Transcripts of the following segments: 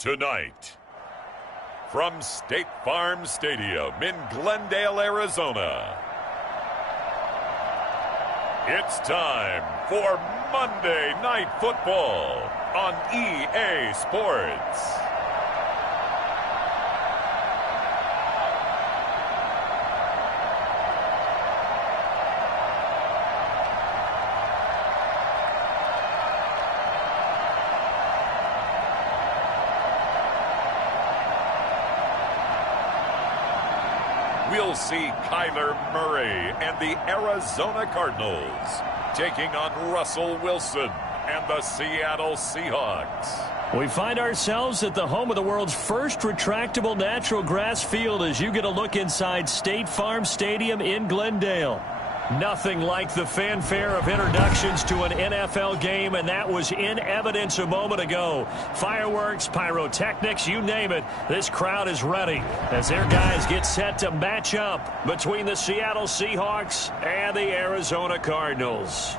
Tonight, from State Farm Stadium in Glendale, Arizona, it's time for Monday Night Football on EA Sports. We'll see Kyler Murray and the Arizona Cardinals taking on Russell Wilson and the Seattle Seahawks. We find ourselves at the home of the world's first retractable natural grass field as you get a look inside State Farm Stadium in Glendale. Nothing like the fanfare of introductions to an NFL game, and that was in evidence a moment ago. Fireworks, pyrotechnics, you name it. This crowd is ready as their guys get set to match up between the Seattle Seahawks and the Arizona Cardinals.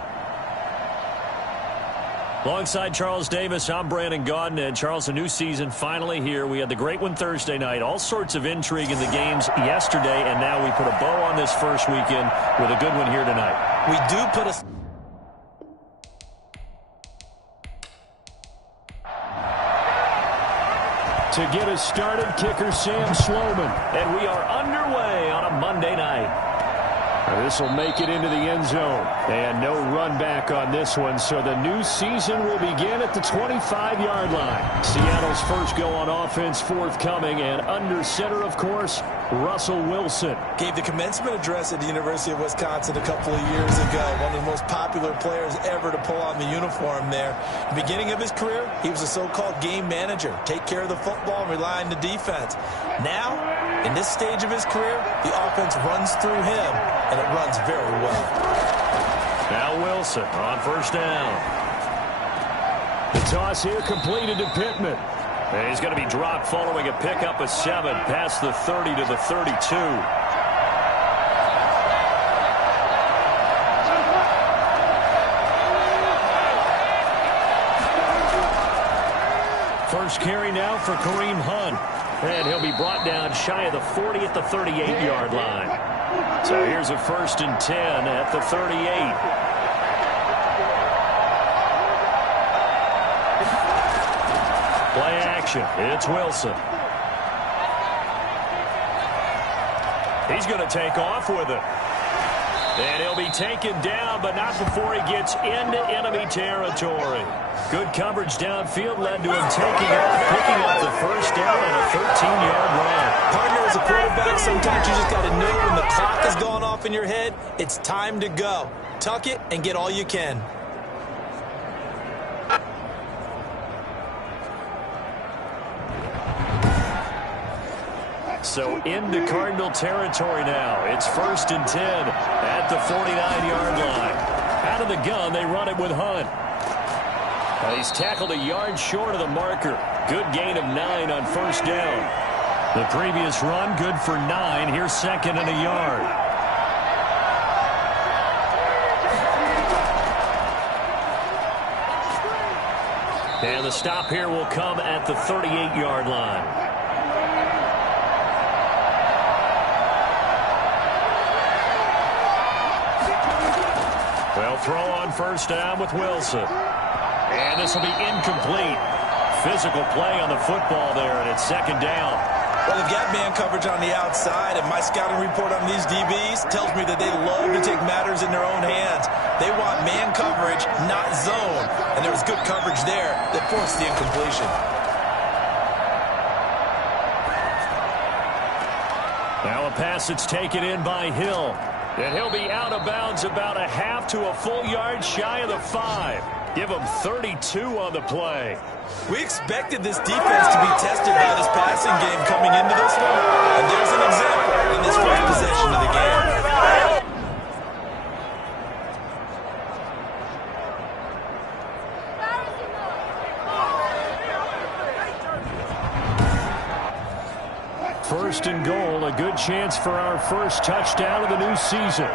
Alongside Charles Davis, I'm Brandon Gaudin. And Charles, a new season finally here. We had the great one Thursday night. All sorts of intrigue in the games yesterday, and now we put a bow on this first weekend with a good one here tonight. We do put a... To get us started, kicker Sam Sloman. And we are underway on a Monday night. This will make it into the end zone. And no run back on this one, so the new season will begin at the 25-yard line. Seattle's first go on offense forthcoming, and under center, of course, Russell Wilson. Gave the commencement address at the University of Wisconsin a couple of years ago. One of the most popular players ever to pull on the uniform there. The beginning of his career, he was a so-called game manager. Take care of the football and rely on the defense. Now, in this stage of his career, the offense runs through him, and it runs very well. Now Wilson on first down. The toss here completed to Pittman. And he's going to be dropped following a pickup of 7 past the 30 to the 32. First carry now for Kareem Hunt. And he'll be brought down shy of the 40 at the 38-yard line. So here's a 1st and 10 at the 38. Play action. It's Wilson. He's going to take off with it. And he'll be taken down, but not before he gets into enemy territory. Good coverage downfield led to him taking off, picking up the first down on a 13-yard run. Partner, as a quarterback, sometimes you just got to know when the clock has gone off in your head, it's time to go. Tuck it and get all you can. So into Cardinal territory now. It's 1st and 10 at the 49-yard line. Out of the gun, they run it with Hunt. He's tackled a yard short of the marker. Good gain of 9 on first down. The previous run, good for 9. Here's 2nd and a yard. And the stop here will come at the 38-yard line. They'll throw on first down with Wilson. And this will be incomplete. Physical play on the football there, and it's 2nd down. Well, they've got man coverage on the outside, and my scouting report on these DBs tells me that they love to take matters in their own hands. They want man coverage, not zone. And there was good coverage there that forced the incompletion. Now a pass that's taken in by Hill. And he'll be out of bounds about a half to a full yard shy of the 5. Give him 32 on the play. We expected this defense to be tested by this passing game coming into this one. And there's an example in this first possession of the game. First and goal, a good chance for our first touchdown of the new season.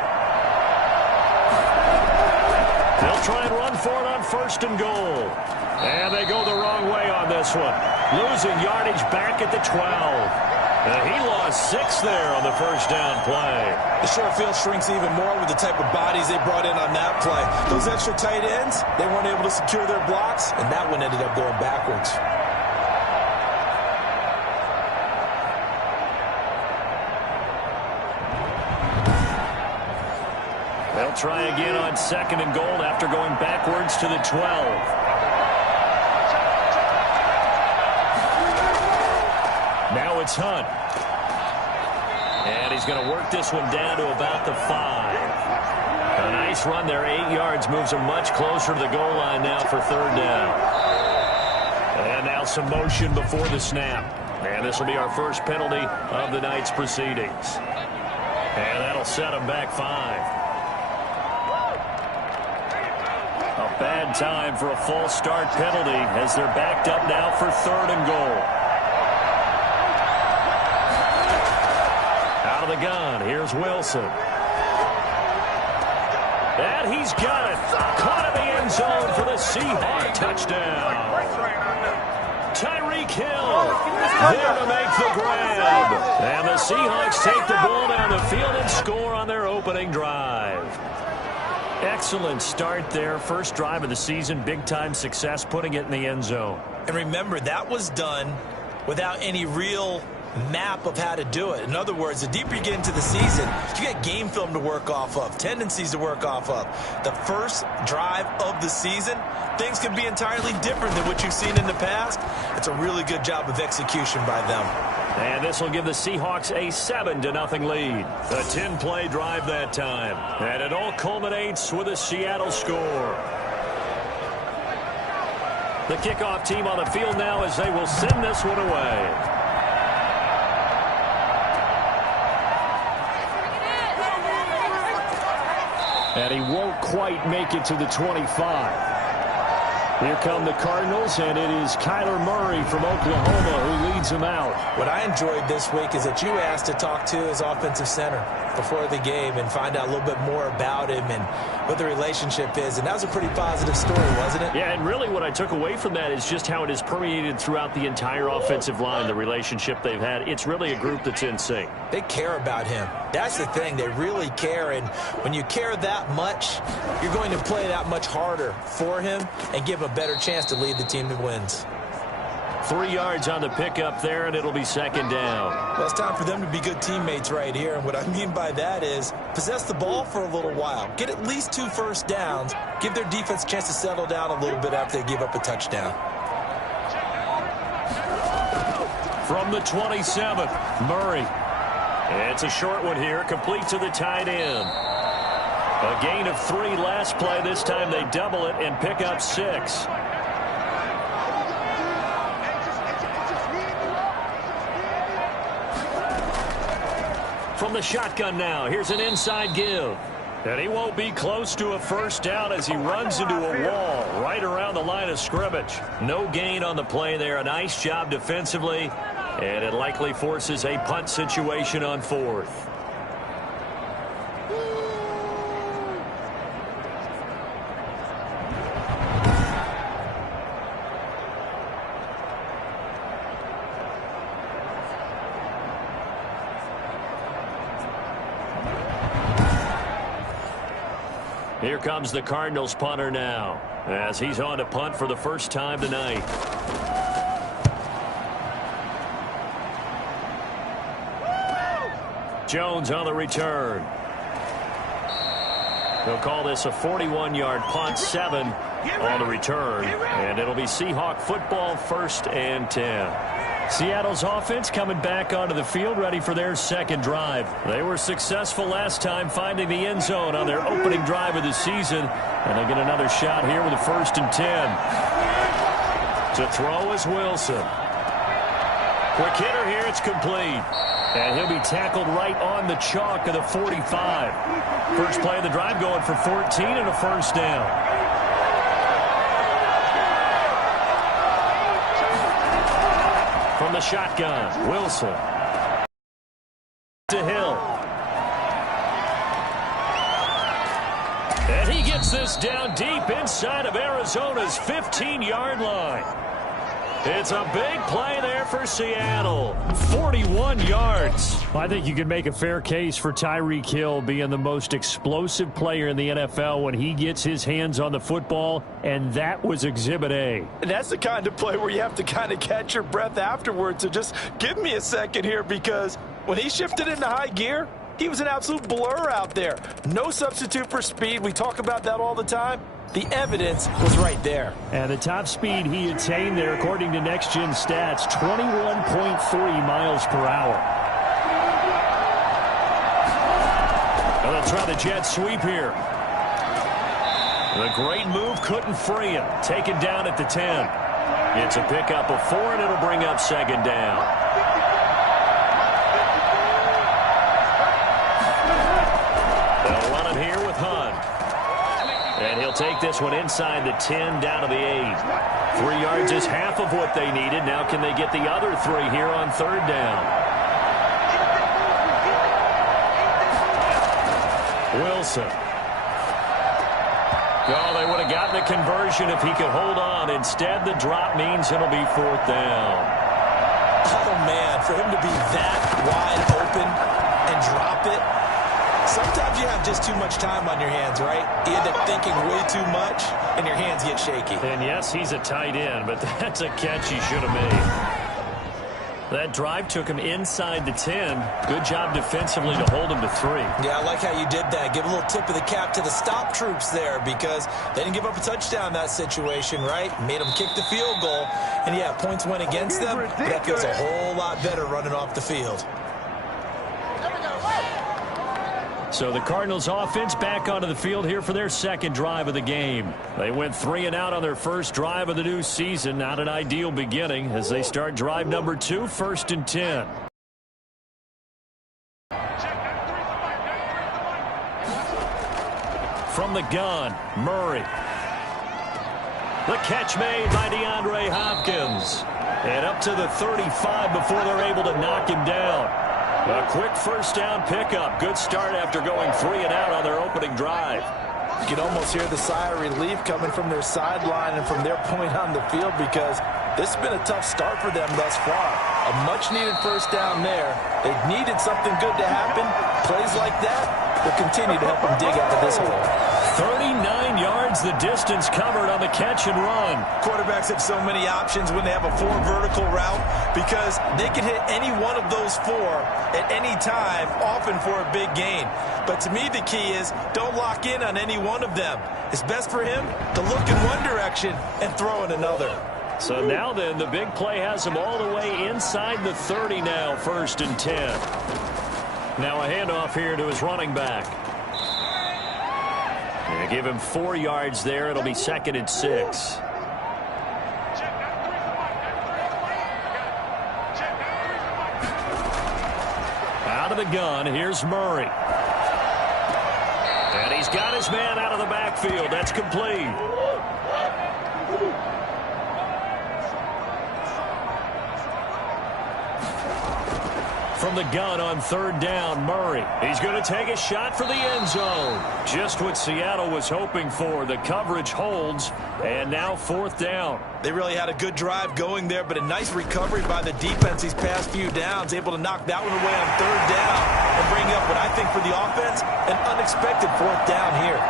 They'll try and run for it on 1st and goal. And they go the wrong way on this one. Losing yardage back at the 12. And he lost 6 there on the first down play. The short field shrinks even more with the type of bodies they brought in on that play. Those extra tight ends, they weren't able to secure their blocks, and that one ended up going backwards. They'll try again on 2nd and goal after going backwards to the 12. Now it's Hunt. And he's going to work this one down to about the 5. A nice run there, 8 yards, moves him much closer to the goal line now for 3rd down. And now some motion before the snap. And this will be our first penalty of the night's proceedings. And that'll set him back 5. A bad time for a false start penalty as they're backed up now for 3rd and goal. Out of the gun, here's Wilson. And he's got it. Caught in the end zone for the Seahawks touchdown. Tyreek Hill there to make the grab. And the Seahawks take the ball down the field and score on their opening drive. Excellent start there. First drive of the season. Big-time success putting it in the end zone. And remember, that was done without any real map of how to do it. In other words, the deeper you get into the season, you get game film to work off of, tendencies to work off of. The first drive of the season, things can be entirely different than what you've seen in the past. It's a really good job of execution by them. And this will give the Seahawks a 7-0 lead. A 10-play drive that time. And it all culminates with a Seattle score. The kickoff team on the field now as they will send this one away. And he won't quite make it to the 25. Here come the Cardinals, and it is Kyler Murray from Oklahoma who leads them out. What I enjoyed this week is that you asked to talk to his offensive center before the game and find out a little bit more about him and what the relationship is. And that was a pretty positive story, wasn't it? Yeah, and really what I took away from that is just how it has permeated throughout the entire offensive line, the relationship they've had. It's really a group that's in sync. They care about him. That's the thing. They really care. And when you care that much, you're going to play that much harder for him and give him a better chance to lead the team that wins. 3 yards on the pickup there, and it'll be 2nd down. Well, it's time for them to be good teammates right here. And what I mean by that is possess the ball for a little while. Get at least 2 first downs. Give their defense a chance to settle down a little bit after they give up a touchdown. From the 27, Murray. It's a short one here, complete to the tight end. A gain of 3 last play. This time they double it and pick up 6. From the shotgun now, here's an inside give. And he won't be close to a first down as he runs into a wall right around the line of scrimmage. No gain on the play there. A nice job defensively. And it likely forces a punt situation on 4th. Here comes the Cardinals punter now as he's on to punt for the first time tonight. Jones on the return. He'll call this a 41-yard punt, 7 on the return. And it'll be Seahawk football, 1st and 10. Seattle's offense coming back onto the field, ready for their 2nd drive. They were successful last time finding the end zone on their opening drive of the season. And they get another shot here with a 1st and 10. To throw is Wilson. Quick hitter here, it's complete. And he'll be tackled right on the chalk of the 45. First play of the drive going for 14 and a first down. From the shotgun, Wilson. To Hill. And he gets this down deep inside of Arizona's 15-yard line. It's a big play there for Seattle. 41 yards. I think you can make a fair case for Tyreek Hill being the most explosive player in the NFL when he gets his hands on the football, and that was Exhibit A. And that's the kind of play where you have to kind of catch your breath afterwards. So just give me a second here, because when he shifted into high gear, he was an absolute blur out there. No substitute for speed. We talk about that all the time. The evidence was right there. And the top speed he attained there, according to Next Gen Stats, 21.3 miles per hour. And they'll try the jet sweep here. The great move couldn't free him. Taken down at the 10. It's a pickup of 4, and it'll bring up second down. They'll run it here with Hunt. And he'll take this one inside the 10 down to the 8. 3 yards is half of what they needed. Now can they get the other 3 here on third down? Wilson. Oh, they would have gotten the conversion if he could hold on. Instead, the drop means it'll be fourth down. Oh, man, for him to be that wide open and drop it. Sometimes you have just too much time on your hands, right? You end up thinking way too much, and your hands get shaky. And yes, he's a tight end, but that's a catch he should have made. That drive took him inside the 10. Good job defensively to hold him to 3. Yeah, I like how you did that. Give a little tip of the cap to the stop troops there, because they didn't give up a touchdown in that situation, right? Made them kick the field goal. And, yeah, points went against them, but that feels a whole lot better running off the field. So the Cardinals offense back onto the field here for their second drive of the game. They went 3 and out on their first drive of the new season. Not an ideal beginning as they start drive number 2, 1st and 10. From the gun, Murray. The catch made by DeAndre Hopkins. And up to the 35 before they're able to knock him down. A quick first down pickup. Good start after going 3 and out on their opening drive. You can almost hear the sigh of relief coming from their sideline and from their point on the field, because this has been a tough start for them thus far. A much-needed first down there. They needed something good to happen. Plays like that will continue to help them dig out of this hole. 39 yards the distance covered on the catch and run. Quarterbacks have so many options when they have a 4 vertical route, because they can hit any one of those 4 at any time, often for a big gain. But to me, the key is don't lock in on any one of them. It's best for him to look in one direction and throw in another. So now then, the big play has him all the way inside the 30 now, 1st and 10. Now a handoff here to his running back. And give him 4 yards there. It'll be 2nd and 6. Out of the gun, here's Murray. And he's got his man out of the backfield. That's complete. From the gun on 3rd down, Murray. He's going to take a shot for the end zone. Just what Seattle was hoping for. The coverage holds, and now 4th down. They really had a good drive going there, but a nice recovery by the defense these past few downs, able to knock that one away on 3rd down and bring up what I think for the offense, an unexpected 4th down here.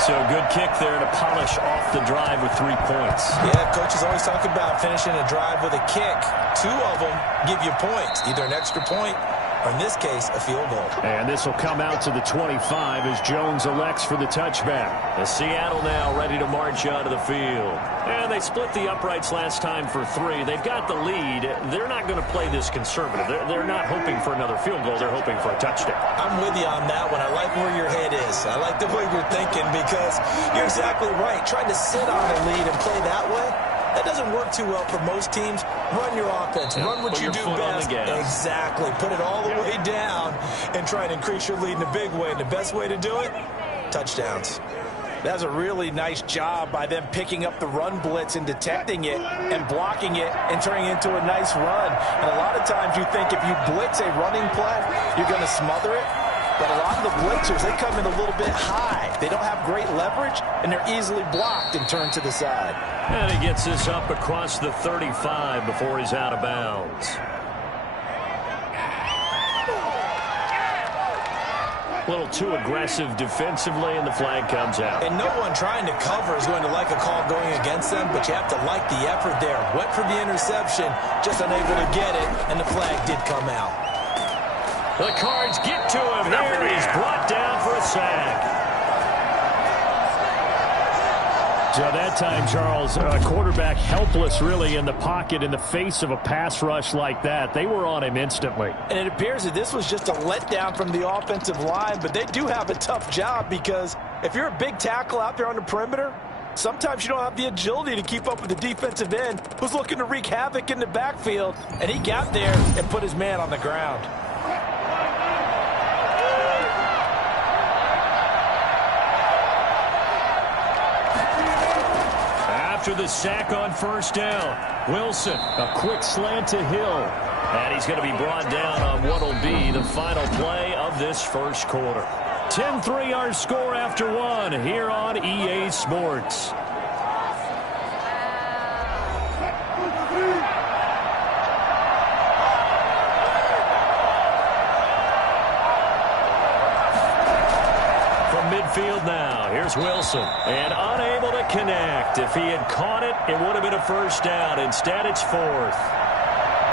So good kick there to polish off the drive with 3 points. Yeah, coaches always talk about finishing a drive with a kick. 2 of them give you points, either an extra point or, in this case, a field goal. And this will come out to the 25 as Jones elects for the touchback. The Seattle now ready to march onto the field. And they split the uprights last time for 3. They've got the lead. They're not going to play this conservative. They're not hoping for another field goal. They're hoping for a touchdown. I'm with you on that one. I like where your head is. I like the way you're thinking, because you're exactly right. Trying to sit on a lead and play that way, that doesn't work too well for most teams. Run your offense. Run what you do best. Exactly. Put it all the way down and try and increase your lead in a big way. And the best way to do it, touchdowns. That's a really nice job by them picking up the run blitz and detecting it and blocking it and turning it into a nice run. And a lot of times you think if you blitz a running play, you're going to smother it. But a lot of the blitzers, they come in a little bit high. They don't have great leverage, and they're easily blocked and turned to the side. And he gets this up across the 35 before he's out of bounds. A little too aggressive defensively, and the flag comes out. And no one trying to cover is going to like a call going against them, but you have to like the effort there. Went for the interception, just unable to get it, and the flag did come out. The Cards get to him here. He's brought down for a sack. So that time, Charles, a quarterback helpless really in the pocket in the face of a pass rush like that. They were on him instantly. And it appears that this was just a letdown from the offensive line, but they do have a tough job because if you're a big tackle out there on the perimeter, sometimes you don't have the agility to keep up with the defensive end who's looking to wreak havoc in the backfield, and he got there and put his man on the ground. After the sack on first down, Wilson, a quick slant to Hill. And he's going to be brought down on what will be the final play of this first quarter. 10-3 our score after one here on EA Sports. Midfield now. Here's Wilson. And unable to connect. If he had caught it, it would have been a first down. Instead, it's fourth.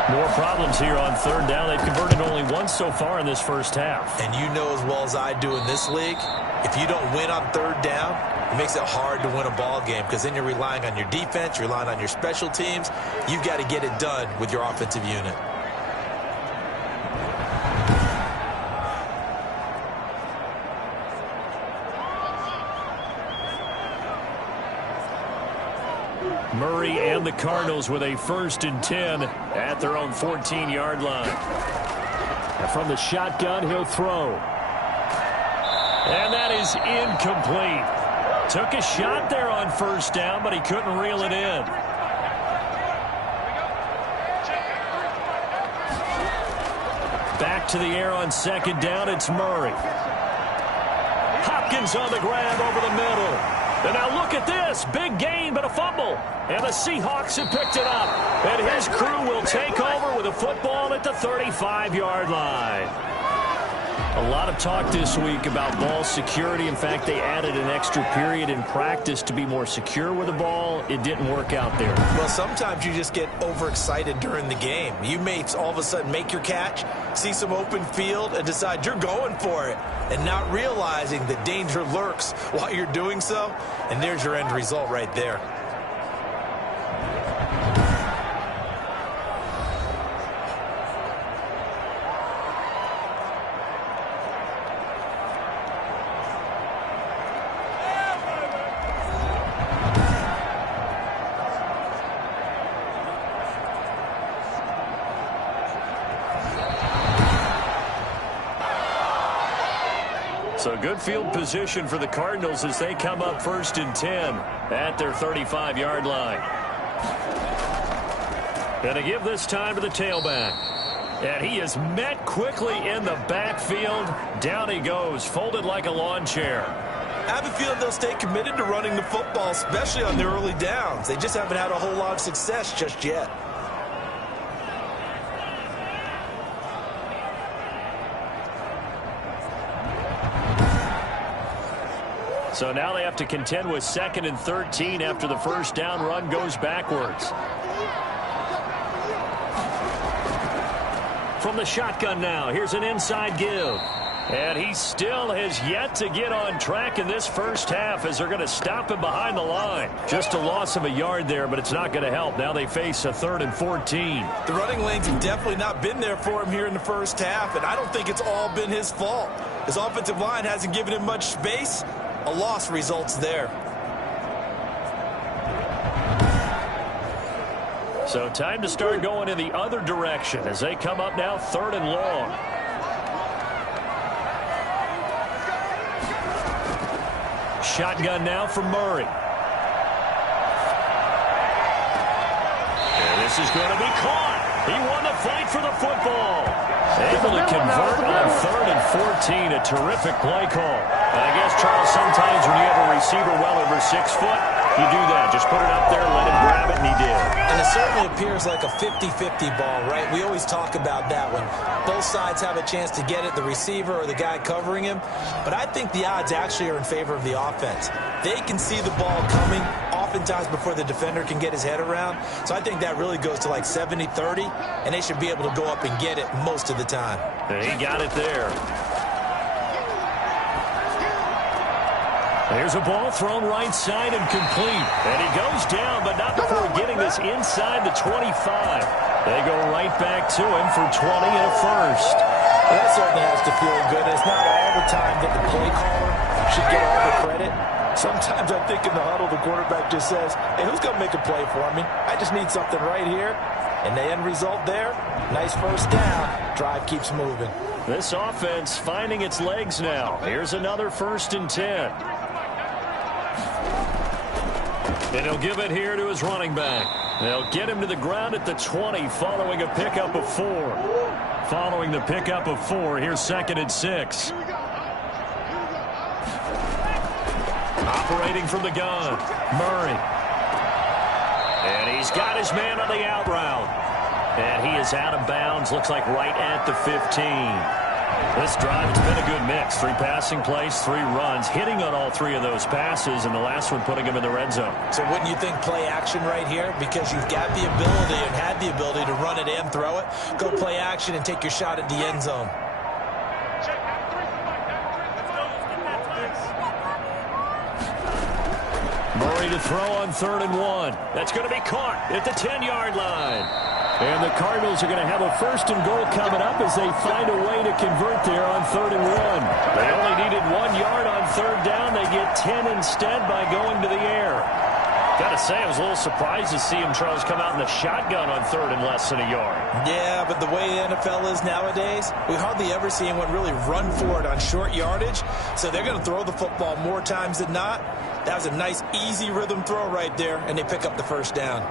More problems here on third down. They've converted only once so far in this first half. And you know as well as I do in this league, if you don't win on third down, it makes it hard to win a ball game because then you're relying on your defense, you're relying on your special teams. You've got to get it done with your offensive unit. Murray and the Cardinals with a 1st and 10 at their own 14-yard line. And from the shotgun, he'll throw. And that is incomplete. Took a shot there on first down, but he couldn't reel it in. Back to the air on second down, it's Murray. Hopkins on the grab over the middle. And now look at this. Big gain, but a fumble. And the Seahawks have picked it up. And his crew will take over with a football at the 35-yard line. A lot of talk this week about ball security. In fact, they added an extra period in practice to be more secure with the ball. It didn't work out there. Well, sometimes you just get overexcited during the game. You may all of a sudden make your catch, see some open field, and decide you're going for it, and not realizing the danger lurks while you're doing so. And there's your end result right there. So good field position for the Cardinals as they come up 1st and 10 at their 35-yard line. Going to give this time to the tailback. And he is met quickly in the backfield. Down he goes, folded like a lawn chair. I have a feeling they'll stay committed to running the football, especially on the early downs. They just haven't had a whole lot of success just yet. So now they have to contend with 2nd and 13 after the first down run goes backwards. From the shotgun now, here's an inside give. And he still has yet to get on track in this first half as they're going to stop him behind the line. Just a loss of a yard there, but it's not going to help. Now they face a 3rd and 14. The running lanes have definitely not been there for him here in the first half, and I don't think it's all been his fault. His offensive line hasn't given him much space. A loss results there. So time to start going in the other direction as they come up now 3rd and long. Shotgun now from Murray. And this is going to be caught. He won the fight for the football. Able to convert on 3rd and 14. A terrific play call. And I guess, Charles, sometimes when you have a receiver well over 6 foot, you do that. Just put it up there, let him grab it, and he did. And it certainly appears like a 50-50 ball, right? We always talk about that when both sides have a chance to get it, the receiver or the guy covering him. But I think the odds actually are in favor of the offense. They can see the ball coming oftentimes before the defender can get his head around. So I think that really goes to like 70-30, and they should be able to go up and get it most of the time. And he got it there. There's a ball thrown right side and complete. And he goes down, but not before getting this inside the 25. They go right back to him for 20 and a first. Well, that certainly has to feel good. It's not all the time that the play caller should get all the credit. Sometimes I think in the huddle, the quarterback just says, hey, who's going to make a play for me? I just need something right here. And the end result there, nice first down. Drive keeps moving. This offense finding its legs now. Here's another 1st and 10. And he'll give it here to his running back. They'll get him to the ground at the 20 following a pickup of 4. Following the pickup of 4, here's 2nd and 6. Operating from the gun, Murray. And he's got his man on the out route. And he is out of bounds, looks like right at the 15. This drive has been a good mix. 3 passing plays, 3 runs, hitting on all 3 of those passes, and the last one putting him in the red zone. So wouldn't you think play action right here? Because you've got the ability and had the ability to run it and throw it. Go play action and take your shot at the end zone. Murray to throw on 3rd and 1. That's going to be caught at the 10-yard line. And the Cardinals are going to have a 1st and goal coming up as they find a way to convert there on 3rd and 1. They only needed 1 yard on 3rd down. They get 10 instead by going to the air. Got to say, I was a little surprised to see him, Charles, come out in the shotgun on 3rd and less than a yard. Yeah, but the way the NFL is nowadays, we hardly ever see anyone really run for it on short yardage. So they're going to throw the football more times than not. That was a nice, easy rhythm throw right there, and they pick up the 1st down.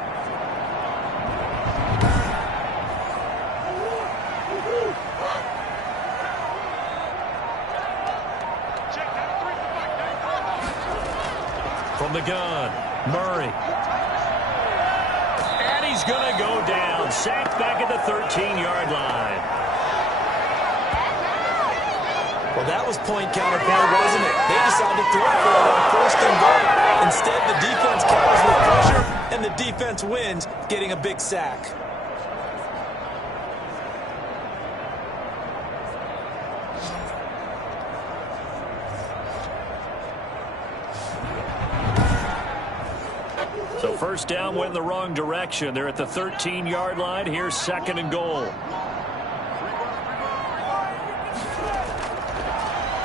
From the gun, Murray. And he's going to go down. Sacked back at the 13-yard line. Well, that was point counterpoint, wasn't it? They decided to throw for it on 1st and goal. Instead, the defense counters with pressure, and the defense wins, getting a big sack. So 1st down went in the wrong direction. They're at the 13-yard line. Here's 2nd and goal.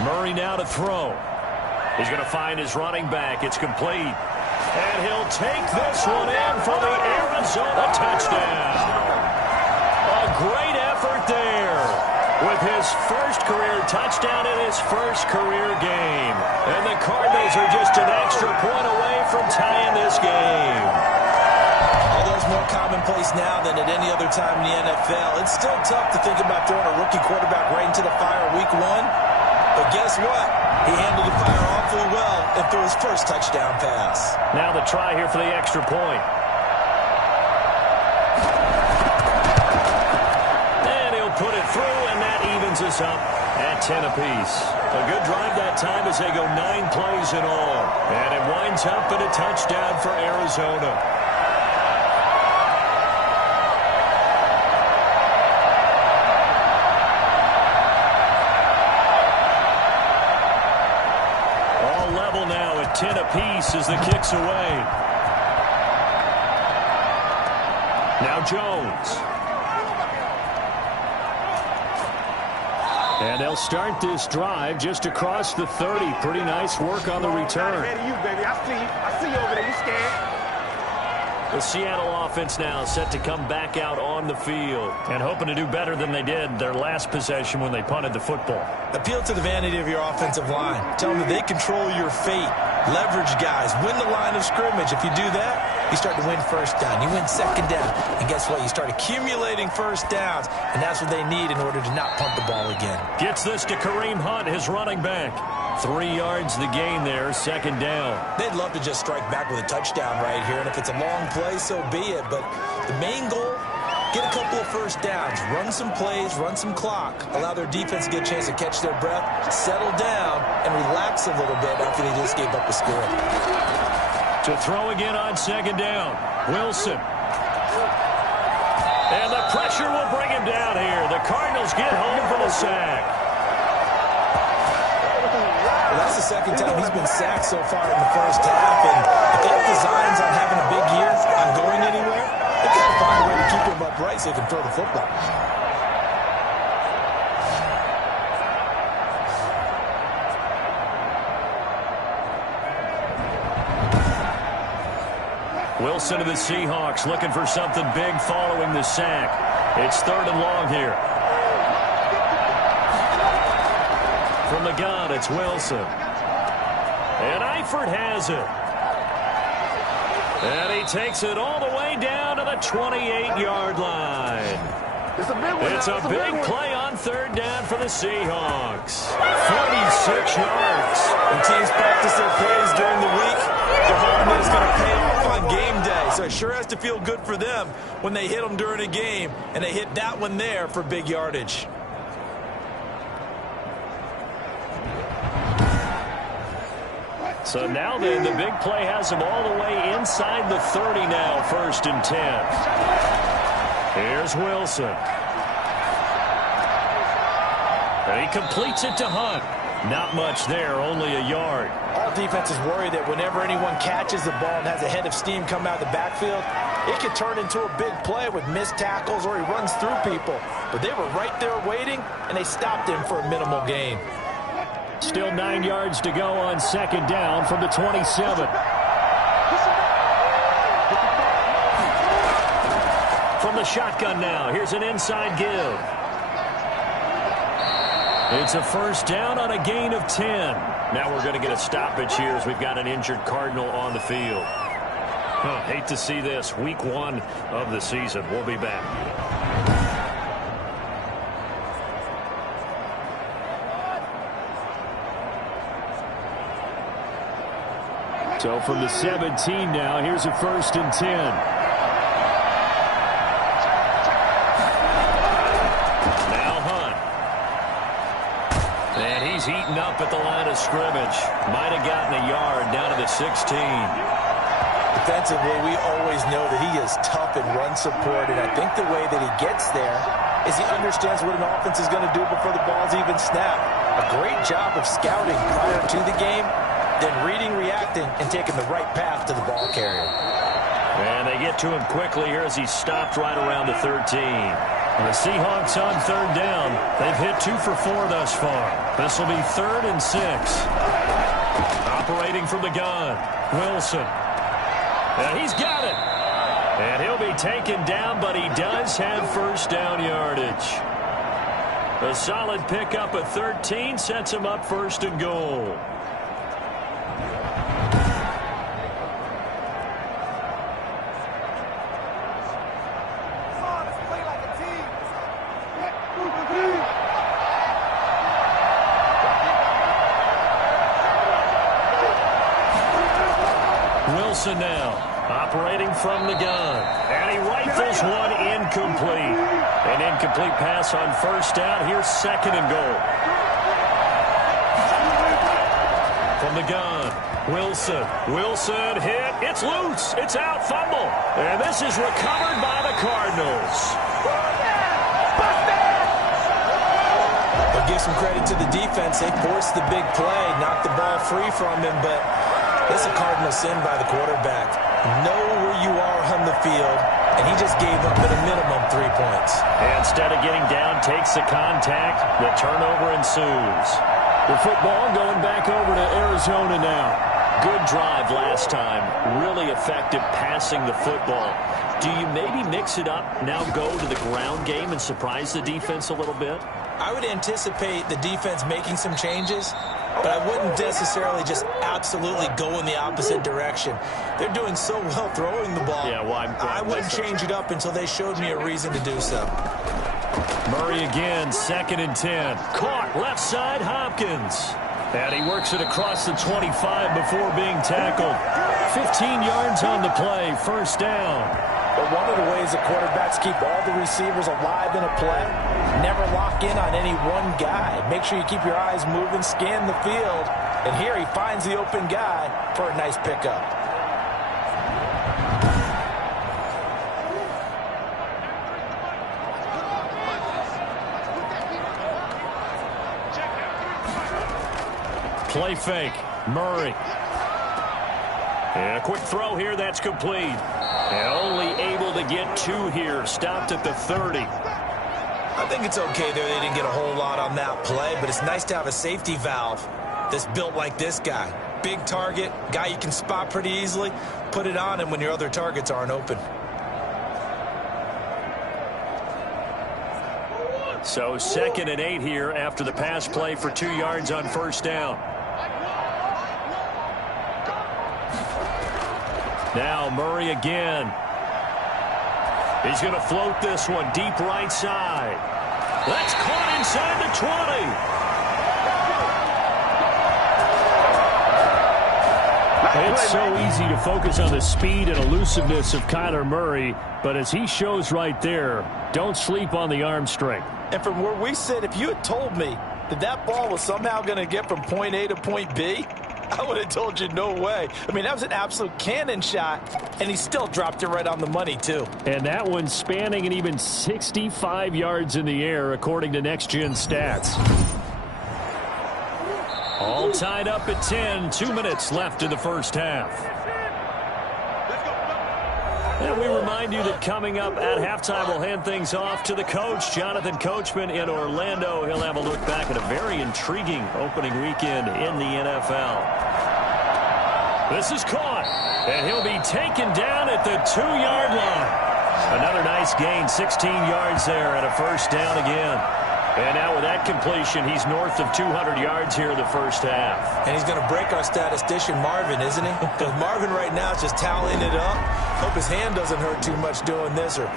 Murray now to throw. He's going to find his running back. It's complete. And he'll take this one in for the Arizona touchdown. A great effort there with his 1st career touchdown in his 1st career game. And the Cardinals are just an extra point away from tying this game. Although it's more commonplace now than at any other time in the NFL, it's still tough to think about throwing a rookie quarterback right into the fire week 1. But guess what? He handled the fire awfully well and threw his 1st touchdown pass. Now the try here for the extra point. And he'll put it through, and that evens us up at 10 apiece. A good drive that time as they go 9 plays in all. And it winds up in a touchdown for Arizona. All level now at 10 apiece as the kick's away. Now Jones. And they'll start this drive just across the 30. Pretty nice work on the return. Ahead of you, baby. I see you over there. You scared? The Seattle offense now set to come back out on the field and hoping to do better than they did their last possession when they punted the football. Appeal to the vanity of your offensive line. Tell them that they control your fate. Leverage guys. Win the line of scrimmage. If you do that, you start to win first down. You win second down. And guess what? You start accumulating first downs. And that's what they need in order to not punt the ball again. Gets this to Kareem Hunt, his running back. 3 yards the gain there, second down. They'd love to just strike back with a touchdown right here. And if it's a long play, so be it. But the main goal, get a couple of first downs. Run some plays, run some clock. Allow their defense to get a chance to catch their breath, settle down, and relax a little bit after they just gave up a score. To throw again on second down, Wilson. And the pressure will bring him down here. The Cardinals get home for the sack. Well, that's the second time he's been sacked so far in the first half. And if they have designs on having a big year, on going anywhere, they've got to find a way to keep him upright so he can throw the football. Wilson to the Seahawks looking for something big following the sack. It's 3rd and long here. From the gun, it's Wilson. And Eifert has it. And he takes it all the way down to the 28-yard line. It's a big play on 3rd down for the Seahawks. 46 yards. When teams practice their plays during the week, they're hoping that it's going to pay off on game day. So it sure has to feel good for them when they hit them during a game, and they hit that one there for big yardage. So now then, the big play has him all the way inside the 30 now, 1st and 10. Here's Wilson. And he completes it to Hunt. Not much there, only a yard. All defenses worry that whenever anyone catches the ball and has a head of steam come out of the backfield, it could turn into a big play with missed tackles or he runs through people. But they were right there waiting, and they stopped him for a minimal gain. Still 9 yards to go on second down from the 27. From the shotgun now, here's an inside give. It's a first down on a gain of 10. Now we're going to get a stoppage here as we've got an injured Cardinal on the field. Hate to see this. Week 1 of the season. We'll be back. So from the 17 now, here's a 1st and 10. Now Hunt. And he's eaten up at the line of scrimmage. Might have gotten a yard down to the 16. Defensively, we always know that he is tough in run support, and I think the way that he gets there is he understands what an offense is going to do before the ball's even snapped. A great job of scouting prior to the game, then reading, reacting, and taking the right path to the ball carrier. And they get to him quickly here as he stopped right around the 13. And the Seahawks on 3rd down. They've hit 2 for 4 thus far. This will be 3rd and 6. Operating from the gun, Wilson. And he's got it. And he'll be taken down, but he does have first down yardage. A solid pickup at 13 sets him up 1st and goal. Wilson now, operating from the gun. And he rifles one incomplete. An incomplete pass on 1st down. Here's 2nd and goal. From the gun, Wilson. Wilson hit. It's loose. It's out. Fumble. And this is recovered by the Cardinals. But give some credit to the defense. They forced the big play, knocked the ball free from him, but that's a Cardinal sin by the quarterback. Know where you are on the field, and he just gave up at a minimum 3 points. And instead of getting down, takes the contact. The turnover ensues. The football going back over to Arizona now. Good drive last time. Really effective passing the football. Do you maybe mix it up, now go to the ground game and surprise the defense a little bit? I would anticipate the defense making some changes, but I wouldn't necessarily just absolutely go in the opposite direction. They're doing so well throwing the ball. Yeah, well, I wouldn't change it up until they showed me a reason to do so. Murray again, 2nd and 10. Caught left side, Hopkins. And he works it across the 25 before being tackled. 15 yards on the play, 1st down. But one of the ways that quarterbacks keep all the receivers alive in a play, never lock in on any one guy. Make sure you keep your eyes moving, scan the field. And here he finds the open guy for a nice pickup. Play fake. Murray. And a quick throw here. That's complete. And only able to get 2 here. Stopped at the 30. I think it's okay there. They didn't get a whole lot on that play, but it's nice to have a safety valve that's built like this guy. Big target, guy you can spot pretty easily. Put it on him when your other targets aren't open. So 2nd and 8 here after the pass play for 2 yards on 1st down. Now Murray again. He's going to float this one deep right side. That's caught inside the 20. It's so easy to focus on the speed and elusiveness of Kyler Murray, but as he shows right there, don't sleep on the arm strength. And from where we sit, if you had told me that that ball was somehow going to get from point A to point B, I would have told you no way. I mean, that was an absolute cannon shot, and he still dropped it right on the money, too. And that one spanning an even 65 yards in the air, according to Next Gen Stats. All tied up at 10. 2 minutes left in the 1st half. And we remind you that coming up at halftime, we'll hand things off to the coach, Jonathan Coachman in Orlando. He'll have a look back at a very intriguing opening weekend in the NFL. This is caught, and he'll be taken down at the 2-yard line. Another nice gain, 16 yards there, and a 1st down again. And now with that completion, he's north of 200 yards here in the 1st half. And he's going to break our statistician Marvin, isn't he? Because Marvin right now is just tallying it up. Hope his hand doesn't hurt too much doing this or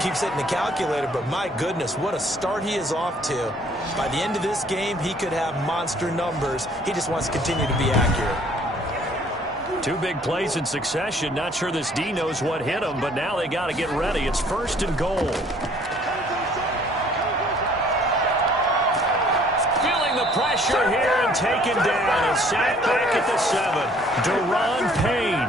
keeps hitting the calculator. But my goodness, what a start he is off to. By the end of this game, he could have monster numbers. He just wants to continue to be accurate. 2 big plays in succession. Not sure this D knows what hit him, but now they got to get ready. It's 1st and goal. Pressure here and taken down and sacked back at the 7. Deron Payne,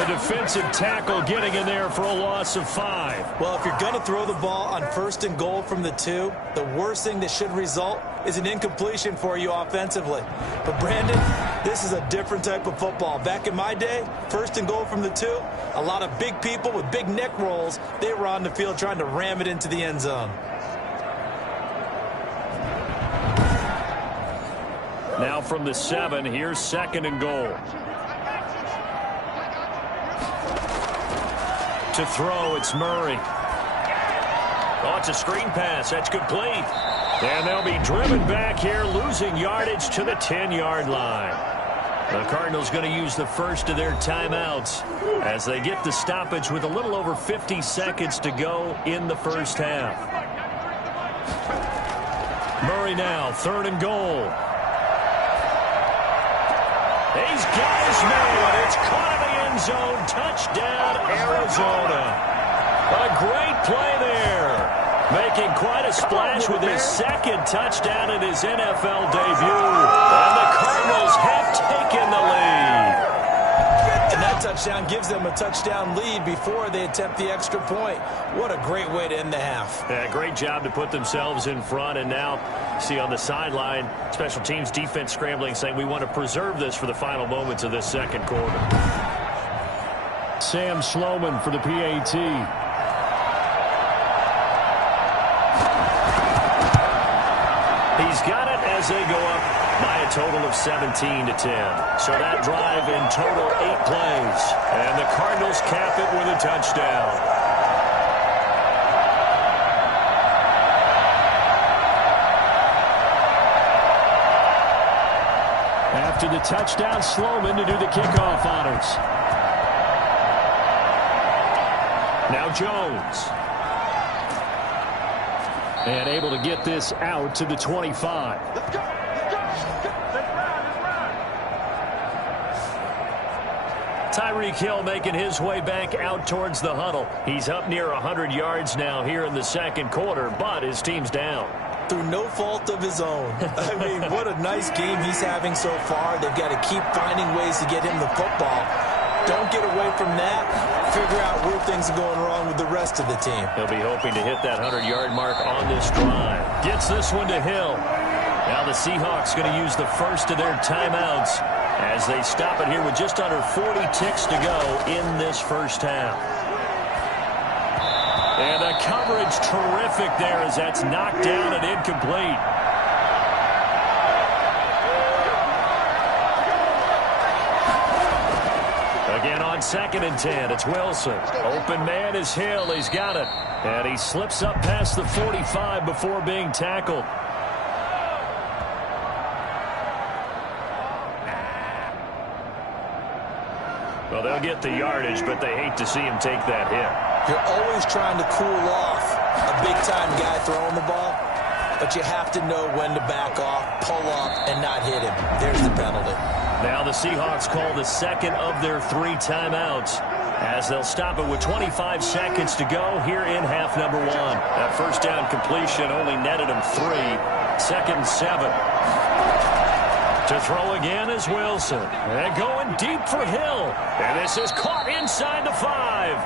the defensive tackle, getting in there for a loss of 5. Well, if you're going to throw the ball on 1st and goal from the 2, the worst thing that should result is an incompletion for you offensively. But, Brandon, this is a different type of football. Back in my day, 1st and goal from the 2, a lot of big people with big neck rolls, they were on the field trying to ram it into the end zone. Now from the 7, here's 2nd and goal. To throw, it's Murray. Oh, it's a screen pass. That's complete. And they'll be driven back here, losing yardage to the 10-yard line. The Cardinals going to use the first of their timeouts as they get the stoppage with a little over 50 seconds to go in the 1st half. Murray now, 3rd and goal. He's got his man. It's caught in the end zone. Touchdown, Arizona. A great play there. Making quite a splash with his 2nd touchdown in his NFL debut. And the Cardinals have taken the lead. And that touchdown gives them a touchdown lead before they attempt the extra point. What a great way to end the half. Yeah, great job to put themselves in front. And now, see on the sideline, special teams defense scrambling, saying we want to preserve this for the final moments of this 2nd quarter. Sam Sloman for the PAT. He's got it as they go up by a total of 17-10. So that drive in total 8 plays. And the Cardinals cap it with a touchdown. After the touchdown, Sloman to do the kickoff honors. Now Jones. And able to get this out to the 25. Let's go. Let's run. Tyreek Hill making his way back out towards the huddle. He's up near 100 yards now here in the second quarter, but his team's down. Through no fault of his own. I mean, what a nice game he's having so far. They've got to keep finding ways to get him the football. Don't get away from that. Figure out where things are going wrong with the rest of the team. He'll be hoping to hit that 100-yard mark on this drive. Gets this one to Hill. Now the Seahawks going to use the first of their timeouts as they stop it here with just under 40 ticks to go in this first half. And the coverage terrific there as that's knocked down and incomplete. Again on 2nd and 10, it's Wilson. Open man is Hill. He's got it. And he slips up past the 45 before being tackled. Well, they'll get the yardage, but they hate to see him take that hit. You're always trying to cool off a big-time guy throwing the ball, but you have to know when to back off, pull up, and not hit him. There's the penalty. Now the Seahawks call the second of their 3 timeouts as they'll stop it with 25 seconds to go here in half number 1. That first down completion only netted him 3. 2nd and 7. To throw again is Wilson. And going deep for Hill. And this is caught inside the 5.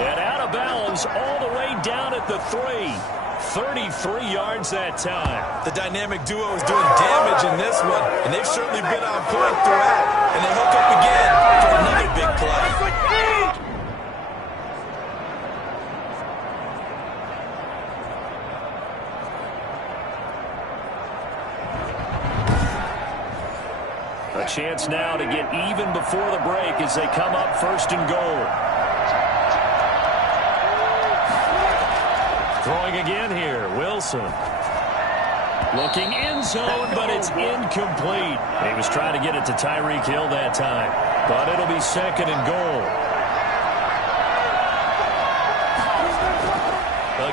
And out of bounds all the way down at the 3. 33 yards that time. The dynamic duo is doing damage in this one, and they've certainly been on point throughout. And they hook up again for another big play. A chance now to get even before the break as they come up 1st and goal. Throwing again here, Wilson. Looking in zone, but it's incomplete. He was trying to get it to Tyreek Hill that time, but it'll be 2nd and goal.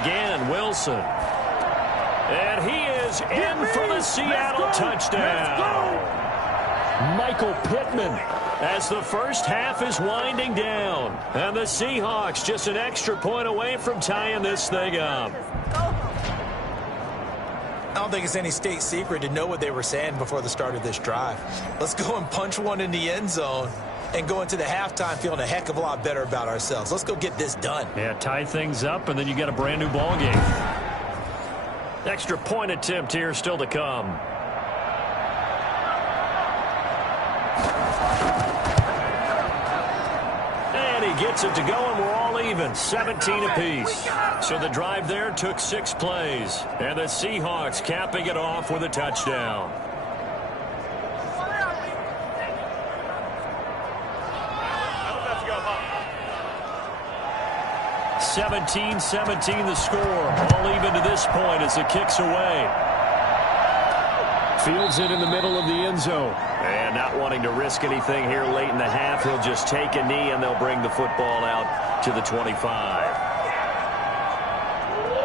Again, Wilson. And he is in for the Seattle touchdown. Michael Pittman as the first half is winding down. And the Seahawks just an extra point away from tying this thing up. I don't think it's any state secret to know what they were saying before the start of this drive. Let's go and punch one in the end zone and go into the halftime feeling a heck of a lot better about ourselves. Let's go get this done. Yeah, tie things up, and then you get a brand new ball game. Extra point attempt here still to come. Gets it to go, and we're all even, 17 apiece. So the drive there took 6 plays, and the Seahawks capping it off with a touchdown. Seventeen 17 the score, all even to this point as the kick's away. Fields it in the middle of the end zone. And not wanting to risk anything here late in the half, he'll just take a knee and they'll bring the football out to the 25.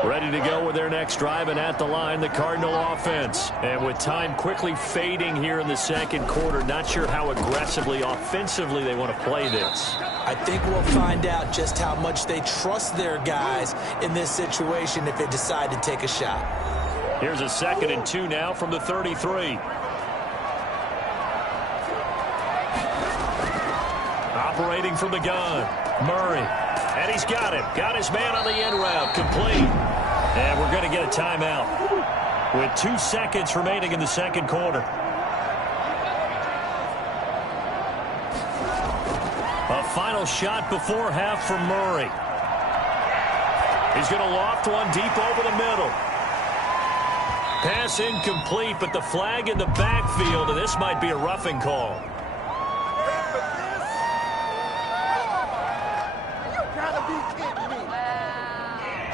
Ready to go with their next drive, and at the line, the Cardinal offense. And with time quickly fading here in the second quarter, not sure how aggressively, offensively they want to play this. I think we'll find out just how much they trust their guys in this situation if they decide to take a shot. Here's a 2nd and 2 now from the 33. Operating from the gun, Murray. And he's got it. Got his man on the end route. Complete. And we're going to get a timeout with 2 seconds remaining in the second quarter. A final shot before half from Murray. He's going to loft one deep over the middle. Pass incomplete, but the flag in the backfield, and this might be a roughing call.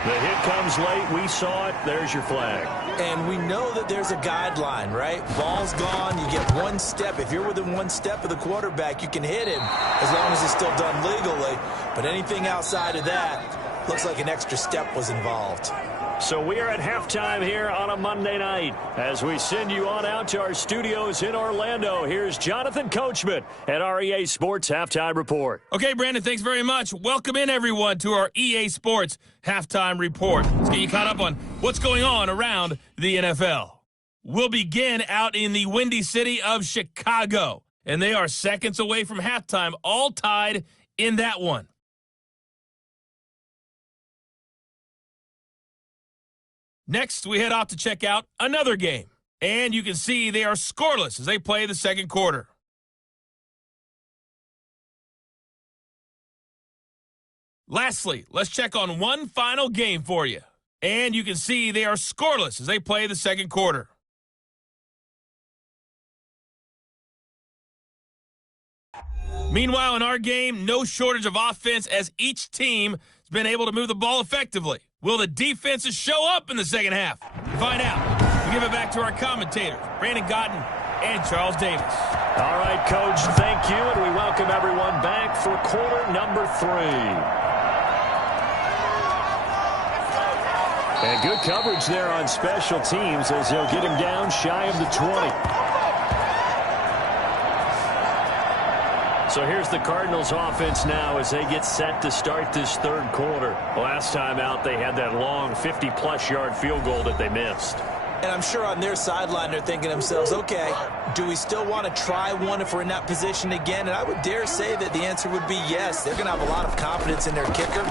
The hit comes late. We saw it. There's your flag. And we know that there's a guideline, right? Ball's gone. You get one step. If you're within one step of the quarterback, you can hit him as long as it's still done legally. But anything outside of that looks like an extra step was involved. So we are at halftime here on a Monday night. As we send you on out to our studios in Orlando, here's Jonathan Coachman at our EA Sports Halftime Report. Okay, Brandon, thanks very much. Welcome in, everyone, to our EA Sports Halftime Report. Let's get you caught up on what's going on around the NFL. We'll begin out in the windy city of Chicago, and they are seconds away from halftime, all tied in that one. Next, we head off to check out another game. And you can see they are scoreless as they play the second quarter. Lastly, let's check on one final game for you. And you can see they are scoreless as they play the second quarter. Meanwhile, in our game, no shortage of offense as each team has been able to move the ball effectively. Will the defenses show up in the second half? To find out, we give it back to our commentators, Brandon Gotten and Charles Davis. All right, Coach, thank you, and we welcome everyone back for quarter number 3. And good coverage there on special teams as they'll get him down shy of the 20. So here's the Cardinals offense now as they get set to start this third quarter. Last time out, they had that long 50-plus yard field goal that they missed. And I'm sure on their sideline they're thinking to themselves, okay, do we still want to try one if we're in that position again? And I would dare say that the answer would be yes. They're going to have a lot of confidence in their kicker.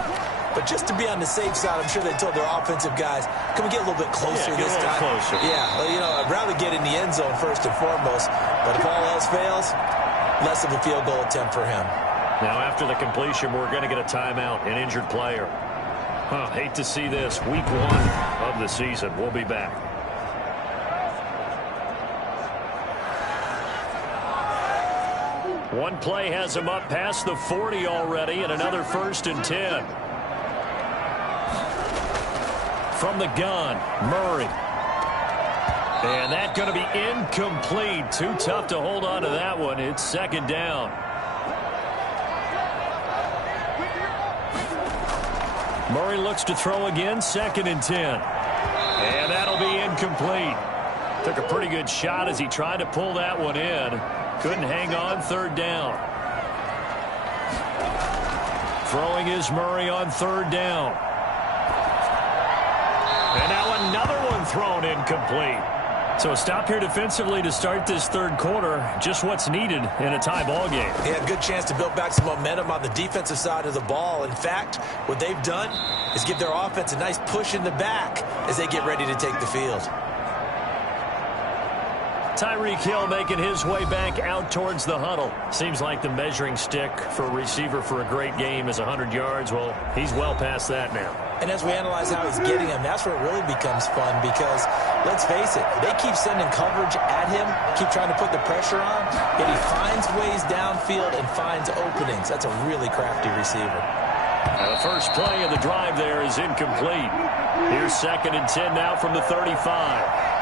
But just to be on the safe side, I'm sure they told their offensive guys, can we get a little bit closer this time? Closer. Yeah, well, you know, I'd rather get in the end zone first and foremost. But if all else fails, less of a field goal attempt for him. Now, after the completion, we're going to get a timeout, an injured player. Hate to see this. Week 1 of the season. We'll be back. One play has him up past the 40 already, and another 1st and 10. From the gun, Murray. And that's going to be incomplete. Too tough to hold on to that one. It's second down. Murray looks to throw again, 2nd and 10. And that'll be incomplete. Took a pretty good shot as he tried to pull that one in. Couldn't hang on, 3rd down. Throwing is Murray on 3rd down. And now another one thrown incomplete. So a stop here defensively to start this third quarter. Just what's needed in a tie ball game. They had a good chance to build back some momentum on the defensive side of the ball. In fact, what they've done is give their offense a nice push in the back as they get ready to take the field. Tyreek Hill making his way back out towards the huddle. Seems like the measuring stick for a receiver for a great game is 100 yards. Well, he's well past that now. And as we analyze how he's getting him, that's where it really becomes fun because, let's face it, they keep sending coverage at him, keep trying to put the pressure on, yet he finds ways downfield and finds openings. That's a really crafty receiver. Now the first play of the drive there is incomplete. Here's 2nd and 10 now from the 35.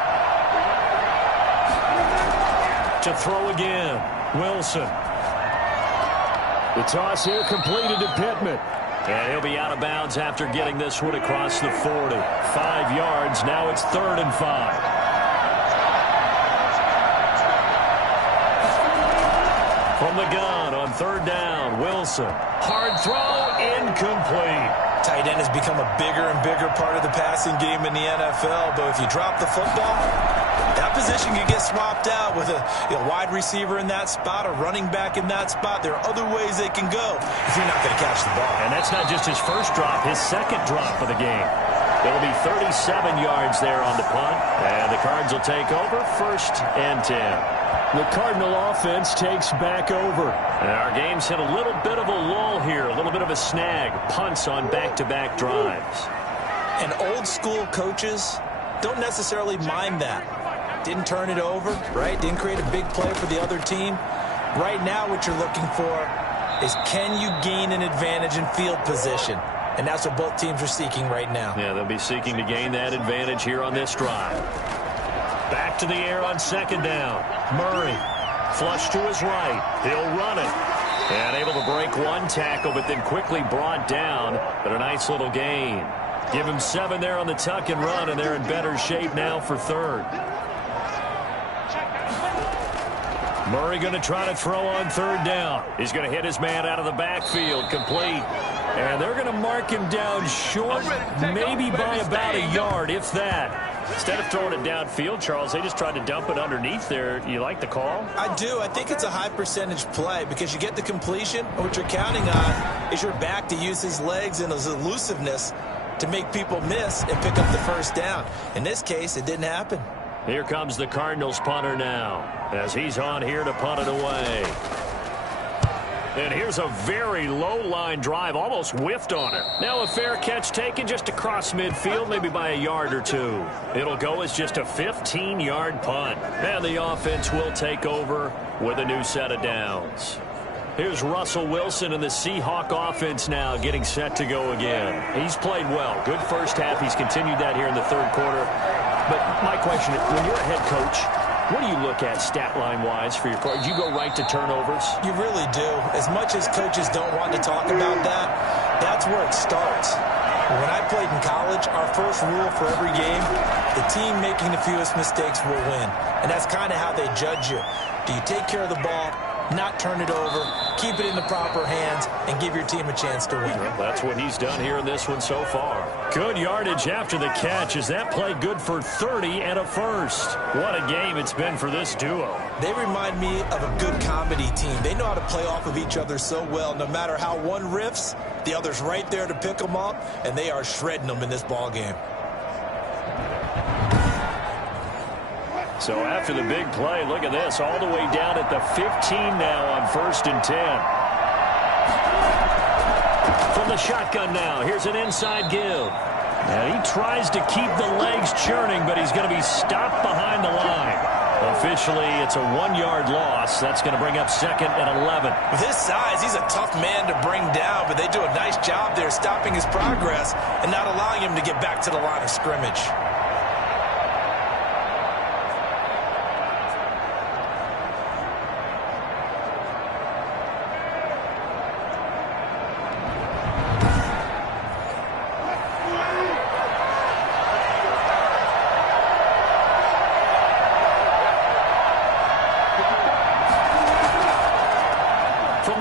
To throw again, Wilson. The toss here completed to Pittman. And he'll be out of bounds after getting this one across the 40. 5 yards, now it's 3rd and 5. From the gun on 3rd down, Wilson. Hard throw, incomplete. Tight end has become a bigger and bigger part of the passing game in the NFL, but if you drop the football, that position can get swapped out with a wide receiver in that spot, a running back in that spot. There are other ways they can go if you're not going to catch the ball. And that's not just his first drop, his second drop of the game. It'll be 37 yards there on the punt, and the Cards will take over 1st and 10. The Cardinal offense takes back over. And our game's hit a little bit of a lull here, a little bit of a snag. Punts on back-to-back drives. And old school coaches don't necessarily mind that. Didn't turn it over, right? Didn't create a big play for the other team. Right now what you're looking for is, can you gain an advantage in field position? And that's what both teams are seeking right now. Yeah, they'll be seeking to gain that advantage here on this drive. Back to the air on second down. Murray, flush to his right. He'll run it. And able to break one tackle, but then quickly brought down. But a nice little gain. Give him 7 there on the tuck and run, and they're in better shape now for third. Murray going to try to throw on third down. He's going to hit his man out of the backfield, complete. And they're going to mark him down short, maybe by about a yard, if that. Instead of throwing it downfield, Charles, they just tried to dump it underneath there. You like the call? I do. I think it's a high percentage play because you get the completion. What you're counting on is your back to use his legs and his elusiveness to make people miss and pick up the first down. In this case, it didn't happen. Here comes the Cardinals punter now as he's on here to punt it away. And here's a very low-line drive, almost whiffed on it. Now a fair catch taken just across midfield, maybe by a yard or two. It'll go as just a 15-yard punt. And the offense will take over with a new set of downs. Here's Russell Wilson and the Seahawk offense now getting set to go again. He's played well. Good first half. He's continued that here in the third quarter. But my question is, when you're a head coach, what do you look at stat line-wise for your coach? Do you go right to turnovers? You really do. As much as coaches don't want to talk about that, that's where it starts. When I played in college, our first rule for every game, the team making the fewest mistakes will win. And that's kind of how they judge you. Do you take care of the ball, not turn it over, keep it in the proper hands, and give your team a chance to win? Well, that's what he's done here in this one so far. Good yardage after the catch. Is that play good for 30 and a first? What a game it's been for this duo. They remind me of a good comedy team. They know how to play off of each other so well. No matter how one riffs, the other's right there to pick them up, and they are shredding them in this ball game. So after the big play, look at this, all the way down at the 15 now on 1st and 10. From the shotgun now, here's an inside give. Now he tries to keep the legs churning, but he's going to be stopped behind the line. Officially, it's a 1-yard loss. That's going to bring up 2nd and 11. With his size, he's a tough man to bring down, but they do a nice job there stopping his progress and not allowing him to get back to the line of scrimmage.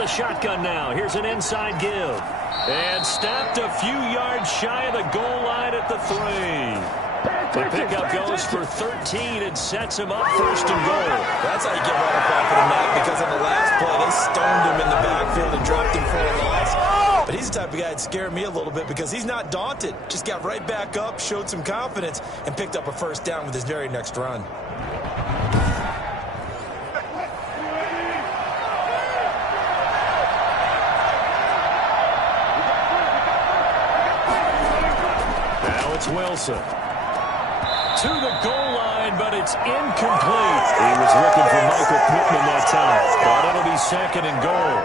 Shotgun now. Here's an inside give. And stopped a few yards shy of the goal line at the 3. The pickup goes for 13 and sets him up 1st and goal. That's how you get right up off of the mat, because on the last play, they stoned him in the backfield and dropped him for a loss. But he's the type of guy that scared me a little bit because he's not daunted. Just got right back up, showed some confidence, and picked up a first down with his very next run. Wilson to the goal line, but it's incomplete. He was looking for Michael Pittman that time, but it'll be 2nd and goal.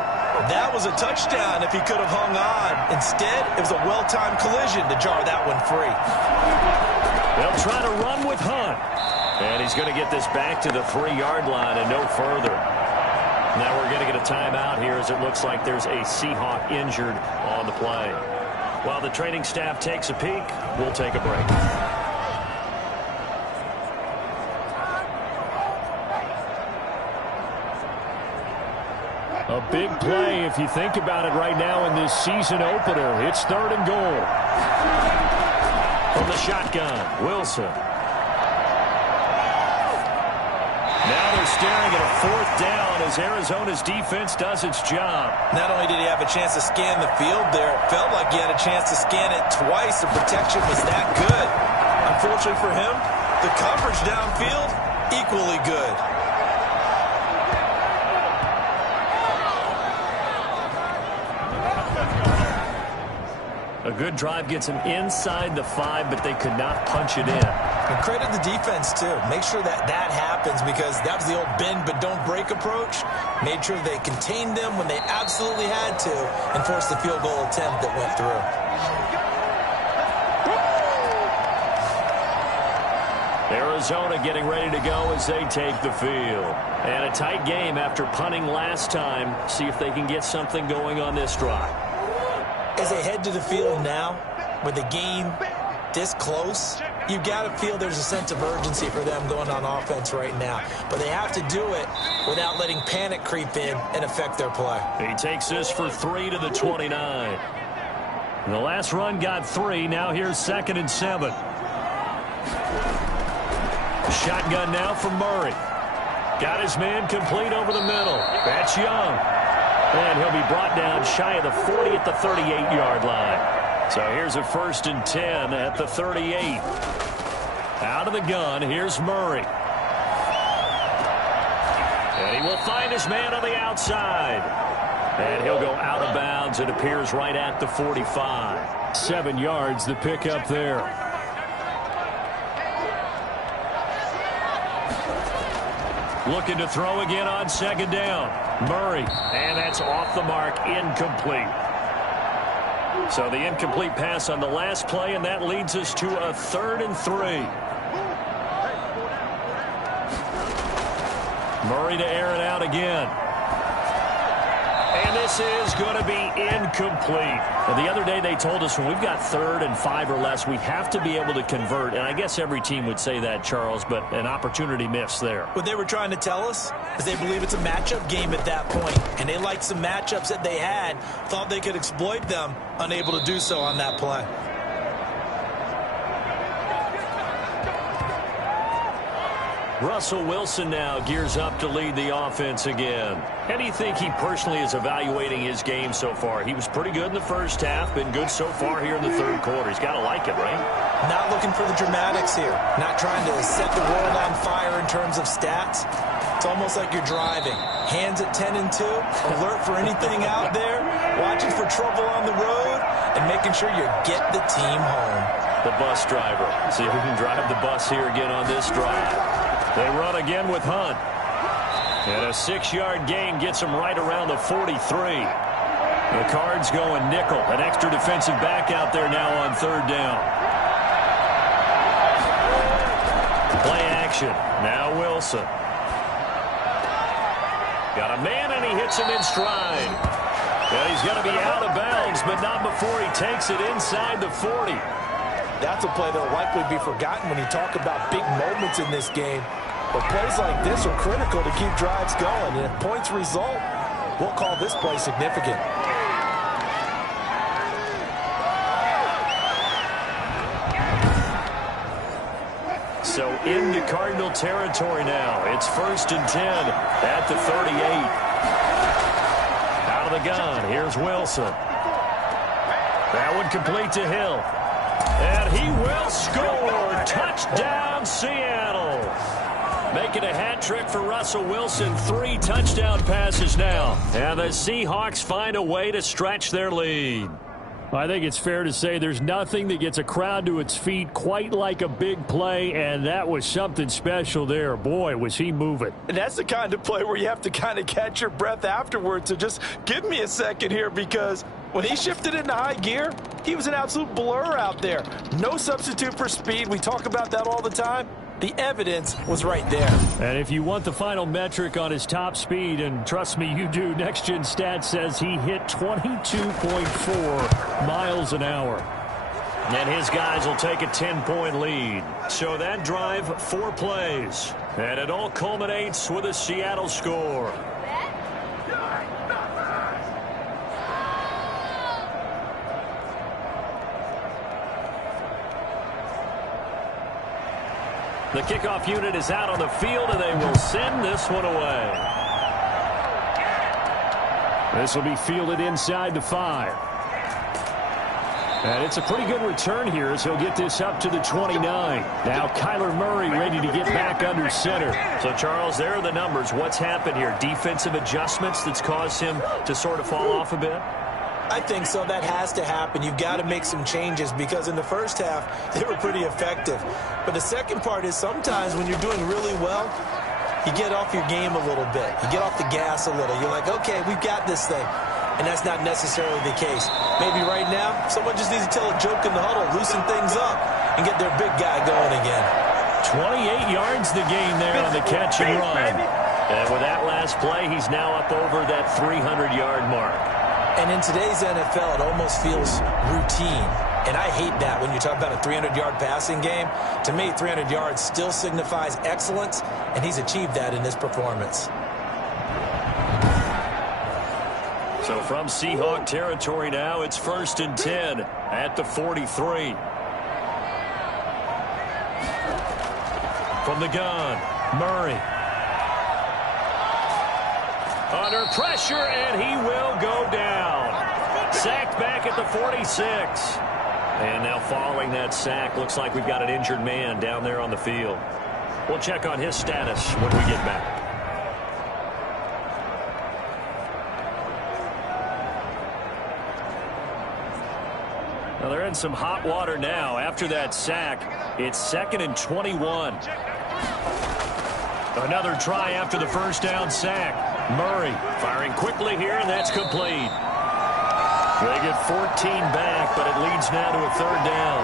That was a touchdown if he could have hung on. Instead, it was a well-timed collision to jar that one free. They'll try to run with Hunt, and he's going to get this back to the 3-yard line and no further. Now we're going to get a timeout here as it looks like there's a Seahawk injured on the play. While the training staff takes a peek, we'll take a break. A big play if you think about it right now in this season opener. It's 3rd and goal. From the shotgun, Wilson. Now they're staring at a 4th down as Arizona's defense does its job. Not only did he have a chance to scan the field there, it felt like he had a chance to scan it twice. The protection was that good. Unfortunately for him, the coverage downfield, equally good. A good drive gets him inside the 5, but they could not punch it in. And credit the defense, too. Make sure that that happens because that was the old bend but don't break approach. Made sure they contained them when they absolutely had to and forced the field goal attempt that went through. Arizona getting ready to go as they take the field. And a tight game after punting last time. See if they can get something going on this drive. As they head to the field now, with the game this close, you've got to feel there's a sense of urgency for them going on offense right now. But they have to do it without letting panic creep in and affect their play. He takes this for 3 to the 29. And the last run got 3. Now here's 2nd and 7. Shotgun now from Murray. Got his man complete over the middle. That's Young. And he'll be brought down shy of the 40 at the 38-yard line. So here's a 1st and 10 at the 38. Out of the gun, here's Murray. And he will find his man on the outside. And he'll go out of bounds. It appears right at the 45. 7 yards, the pickup there. Looking to throw again on 2nd down. Murray, and that's off the mark, incomplete. So the incomplete pass on the last play, and that leads us to a 3rd and 3. Murray to air it out again. And this is going to be incomplete. Now, the other day they told us when we've got 3rd and 5 or less, we have to be able to convert. And I guess every team would say that, Charles, but an opportunity missed there. What they were trying to tell us is they believe it's a matchup game at that point. And they liked some matchups that they had, thought they could exploit them, unable to do so on that play. Russell Wilson now gears up to lead the offense again. How do you think he personally is evaluating his game so far? He was pretty good in the first half, been good so far here in the 3rd quarter. He's got to like it, right? Not looking for the dramatics here. Not trying to set the world on fire in terms of stats. It's almost like you're driving. Hands at 10 and 2, alert for anything out there, watching for trouble on the road, and making sure you get the team home. The bus driver. See if we can drive the bus here again on this drive. They run again with Hunt. And a 6-yard gain gets him right around the 43. The Cards going nickel. An extra defensive back out there now on 3rd down. Play action. Now Wilson. Got a man, and he hits him in stride. And he's going to be out of bounds, but not before he takes it inside the 40. That's a play that will likely be forgotten when you talk about big moments in this game. But plays like this are critical to keep drives going. And if points result, we'll call this play significant. So into Cardinal territory now. It's 1st and 10 at the 38. Out of the gun. Here's Wilson. That one complete to Hill. And he will score. Touchdown, Seattle. Making a hat trick for Russell Wilson. 3 touchdown passes now. And the Seahawks find a way to stretch their lead. I think it's fair to say there's nothing that gets a crowd to its feet quite like a big play, and that was something special there. Boy, was he moving. And that's the kind of play where you have to kind of catch your breath afterwards. So just give me a second here, because when he shifted into high gear, he was an absolute blur out there. No substitute for speed. We talk about that all the time. The evidence was right there. And if you want the final metric on his top speed, and trust me, you do, Next Gen Stats says he hit 22.4 miles an hour. And his guys will take a 10-point lead. So that drive, 4 plays. And it all culminates with a Seattle score. The kickoff unit is out on the field, and they will send this one away. This will be fielded inside the 5. And it's a pretty good return here as he'll get this up to the 29. Now Kyler Murray ready to get back under center. So, Charles, there are the numbers. What's happened here? Defensive adjustments that's caused him to sort of fall off a bit? I think so. That has to happen. You've got to make some changes because in the first half, they were pretty effective. But the second part is sometimes when you're doing really well, you get off your game a little bit. You get off the gas a little. You're like, okay, we've got this thing. And that's not necessarily the case. Maybe right now, someone just needs to tell a joke in the huddle, loosen things up, and get their big guy going again. 28 yards the gain there on the catch and run. And with that last play, he's now up over that 300-yard mark. And in today's NFL, it almost feels routine. And I hate that when you talk about a 300-yard passing game. To me, 300 yards still signifies excellence, and he's achieved that in this performance. So from Seahawk territory now, it's 1st and 10 at the 43. From the gun, Murray. Under pressure, and he will go down. Sacked back at the 46. And now following that sack, looks like we've got an injured man down there on the field. We'll check on his status when we get back. Now they're in some hot water now. After that sack, it's 2nd and 21. Another try after the first down sack. Murray firing quickly here, and that's complete. They get 14 back, but it leads now to a 3rd down.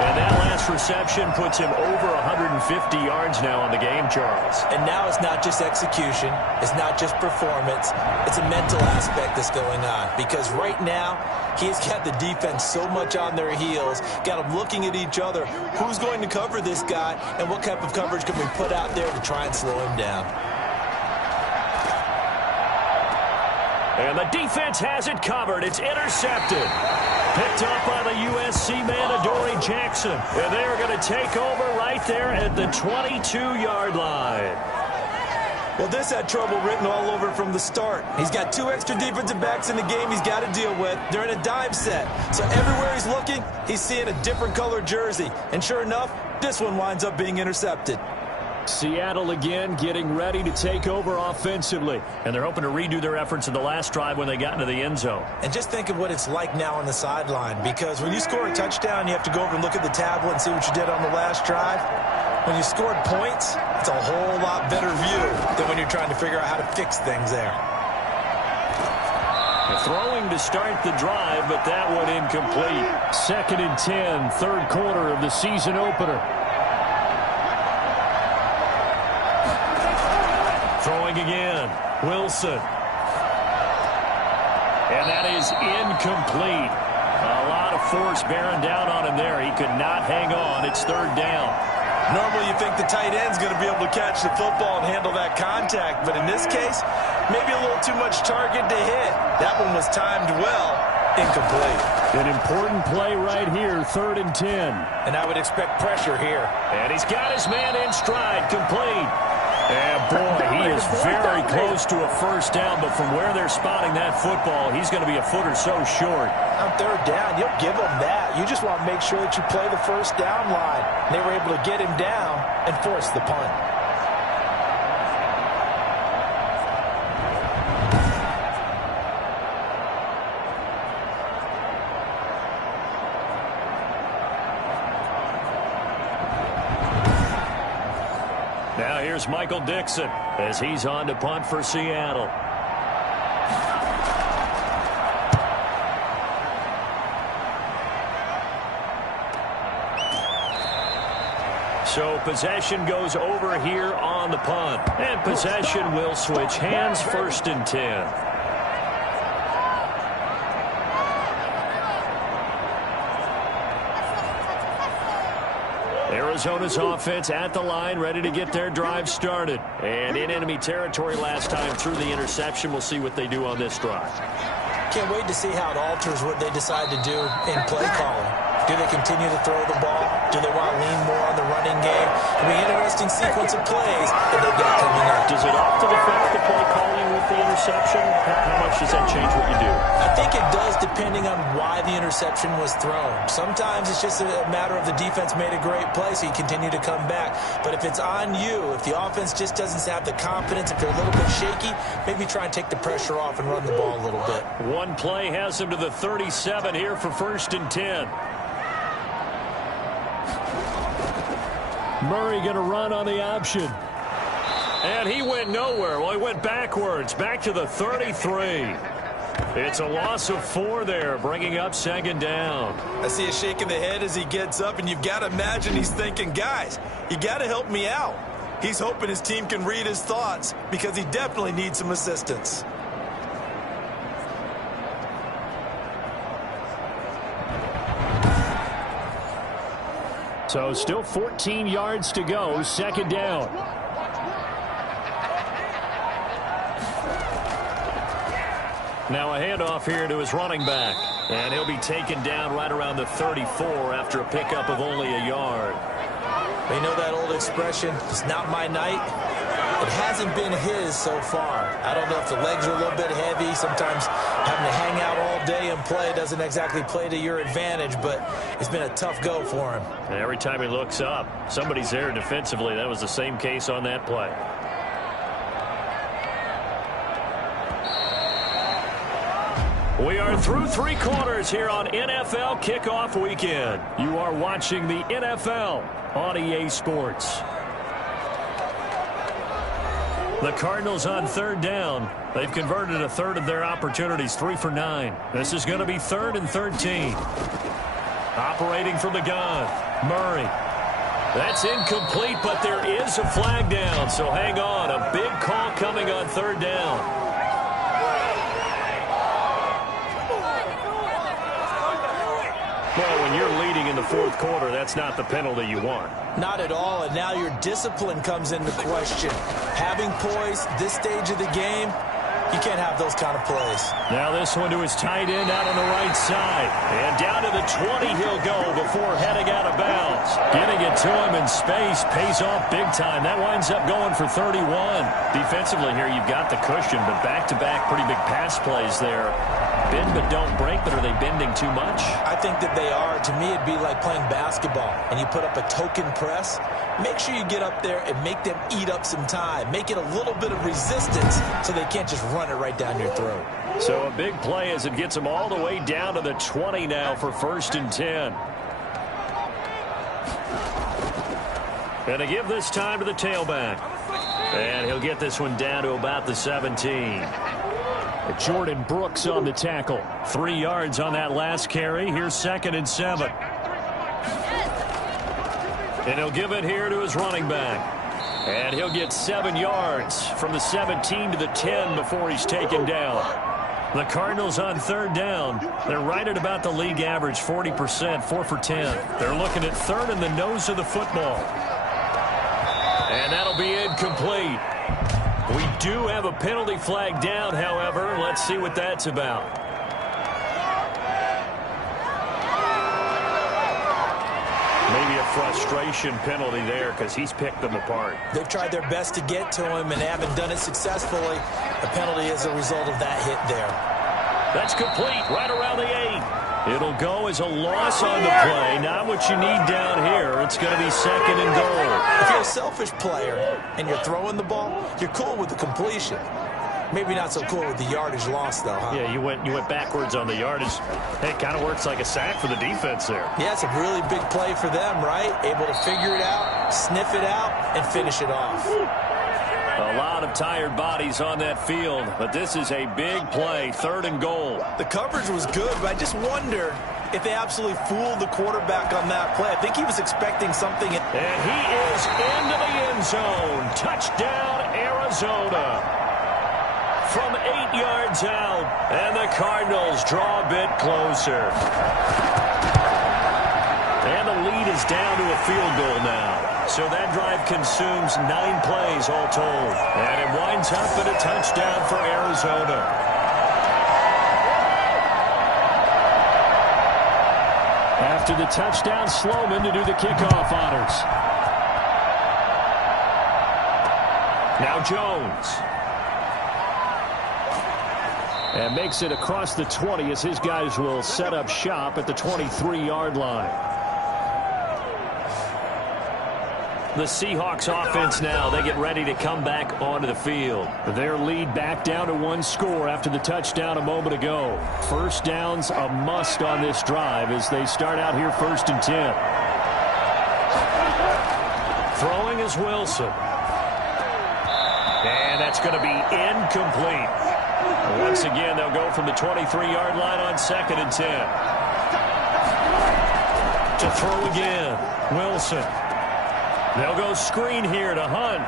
And that last reception puts him over 150 yards now on the game, Charles. And now it's not just execution. It's not just performance. It's a mental aspect that's going on. Because right now, he's got the defense so much on their heels, got them looking at each other. Who's going to cover this guy, and what type of coverage can we put out there to try and slow him down? And the defense has it covered. It's intercepted. Picked up by the USC man, Adoree Jackson. And they're going to take over right there at the 22-yard line. Well, this had trouble written all over from the start. He's got 2 extra defensive backs in the game he's got to deal with. They're in a dime set. So everywhere he's looking, he's seeing a different color jersey. And sure enough, this one winds up being intercepted. Seattle again getting ready to take over offensively. And they're hoping to redo their efforts in the last drive when they got into the end zone. And just think of what it's like now on the sideline. Because when you score a touchdown, you have to go over and look at the tablet and see what you did on the last drive. When you scored points, it's a whole lot better view than when you're trying to figure out how to fix things there. Throwing to start the drive, but that one incomplete. 2nd and 10, 3rd quarter of the season opener. Throwing again, Wilson. And that is incomplete. A lot of force bearing down on him there. He could not hang on. It's 3rd down. Normally you think the tight end's going to be able to catch the football and handle that contact, but in this case, maybe a little too much target to hit. That one was timed well. Incomplete. An important play right here, 3rd and 10. And I would expect pressure here. And he's got his man in stride, complete. And boy, he is very close to a first down, but from where they're spotting that football, he's going to be a foot or so short. On 3rd down, you'll give him that. You just want to make sure that you play the first down line. And they were able to get him down and force the punt. Now here's Michael Dixon as he's on to punt for Seattle. So possession goes over here on the punt. And possession will switch hands, 1st and 10. Arizona's offense at the line, ready to get their drive started. And in enemy territory last time through the interception. We'll see what they do on this drive. Can't wait to see how it alters what they decide to do in play calling. Do they continue to throw the ball? Do they want to lean more on the running running game. It'll be an interesting sequence of plays that they've got coming up. Does it often affect the play calling with the interception? How much does that change what you do? I think it does, depending on why the interception was thrown. Sometimes it's just a matter of the defense made a great play, so you continue to come back. But if it's on you, if the offense just doesn't have the confidence, if they're a little bit shaky, maybe try and take the pressure off and run the ball a little bit. One play has him to the 37 here for 1st and 10. Murray going to run on the option. And he went nowhere. Well, he went backwards, back to the 33. It's a loss of 4 there, bringing up 2nd down. I see a shake of the head as he gets up, and you've got to imagine he's thinking, guys, you got to help me out. He's hoping his team can read his thoughts because he definitely needs some assistance. So still 14 yards to go, 2nd down. Now a handoff here to his running back. And he'll be taken down right around the 34 after a pickup of only a yard. They know that old expression, it's not my night. It hasn't been his so far. I don't know if the legs are a little bit heavy. Sometimes having to hang out all day and play doesn't exactly play to your advantage, but it's been a tough go for him. And every time he looks up, somebody's there defensively. That was the same case on that play. We are through 3 quarters here on NFL Kickoff Weekend. You are watching the NFL on EA Sports. The Cardinals on 3rd down. They've converted a third of their opportunities, 3 for 9. This is going to be 3rd and 13. Operating from the gun, Murray. That's incomplete, but there is a flag down, so hang on. A big call coming on 3rd down. Well, when you're leading in the 4th quarter, that's not the penalty you want. Not at all, and now your discipline comes into question. Having poise this stage of the game, you can't have those kind of plays. Now this one to his tight end out on the right side. And down to the 20 he'll go before heading out of bounds. Getting it to him in space pays off big time. That winds up going for 31. Defensively here, you've got the cushion, but back-to-back pretty big pass plays there. Bend but don't break, but are they bending too much? I think that they are. To me, it'd be like playing basketball, and you put up a token press. Make sure you get up there and make them eat up some time. Make it a little bit of resistance so they can't just run it right down your throat. So a big play as it gets them all the way down to the 20 now for 1st and 10. And to give this time to the tailback. And he'll get this one down to about the 17. Jordan Brooks on the tackle. 3 yards on that last carry. Here's 2nd and 7. And he'll give it here to his running back. And he'll get 7 yards from the 17 to the 10 before he's taken down. The Cardinals on 3rd down. They're right at about the league average, 40%, 4 for 10. They're looking at 3rd in the nose of the football. And that'll be incomplete. We do have a penalty flag down, however. Let's see what that's about. Maybe a frustration penalty there because he's picked them apart. They've tried their best to get to him and haven't done it successfully. A penalty is a result of that hit there. That's complete right around the 8. It'll go as a loss on the play. Not what you need down here. It's going to be 2nd and goal. If you're a selfish player and you're throwing the ball, you're cool with the completion. Maybe not so cool with the yardage loss, though, huh? Yeah, you went backwards on the yardage. It kind of works like a sack for the defense there. Yeah, it's a really big play for them, right? Able to figure it out, sniff it out, and finish it off. A lot of tired bodies on that field, but this is a big play, 3rd and goal. The coverage was good, but I just wonder if they absolutely fooled the quarterback on that play. I think he was expecting something. And he is into the end zone. Touchdown, Arizona. From 8 yards out, and the Cardinals draw a bit closer. And the lead is down to a field goal now. So that drive consumes 9 plays all told. And it winds up in a touchdown for Arizona. After the touchdown, Sloman to do the kickoff honors. Now Jones. And makes it across the 20 as his guys will set up shop at the 23-yard line. The Seahawks offense now, they get ready to come back onto the field. Their lead back down to one score after the touchdown a moment ago. First down's a must on this drive as they start out here 1st and 10. Throwing is Wilson. And that's going to be incomplete. Once again, they'll go from the 23-yard line on 2nd and 10. To throw again, Wilson. They'll go screen here to Hunt.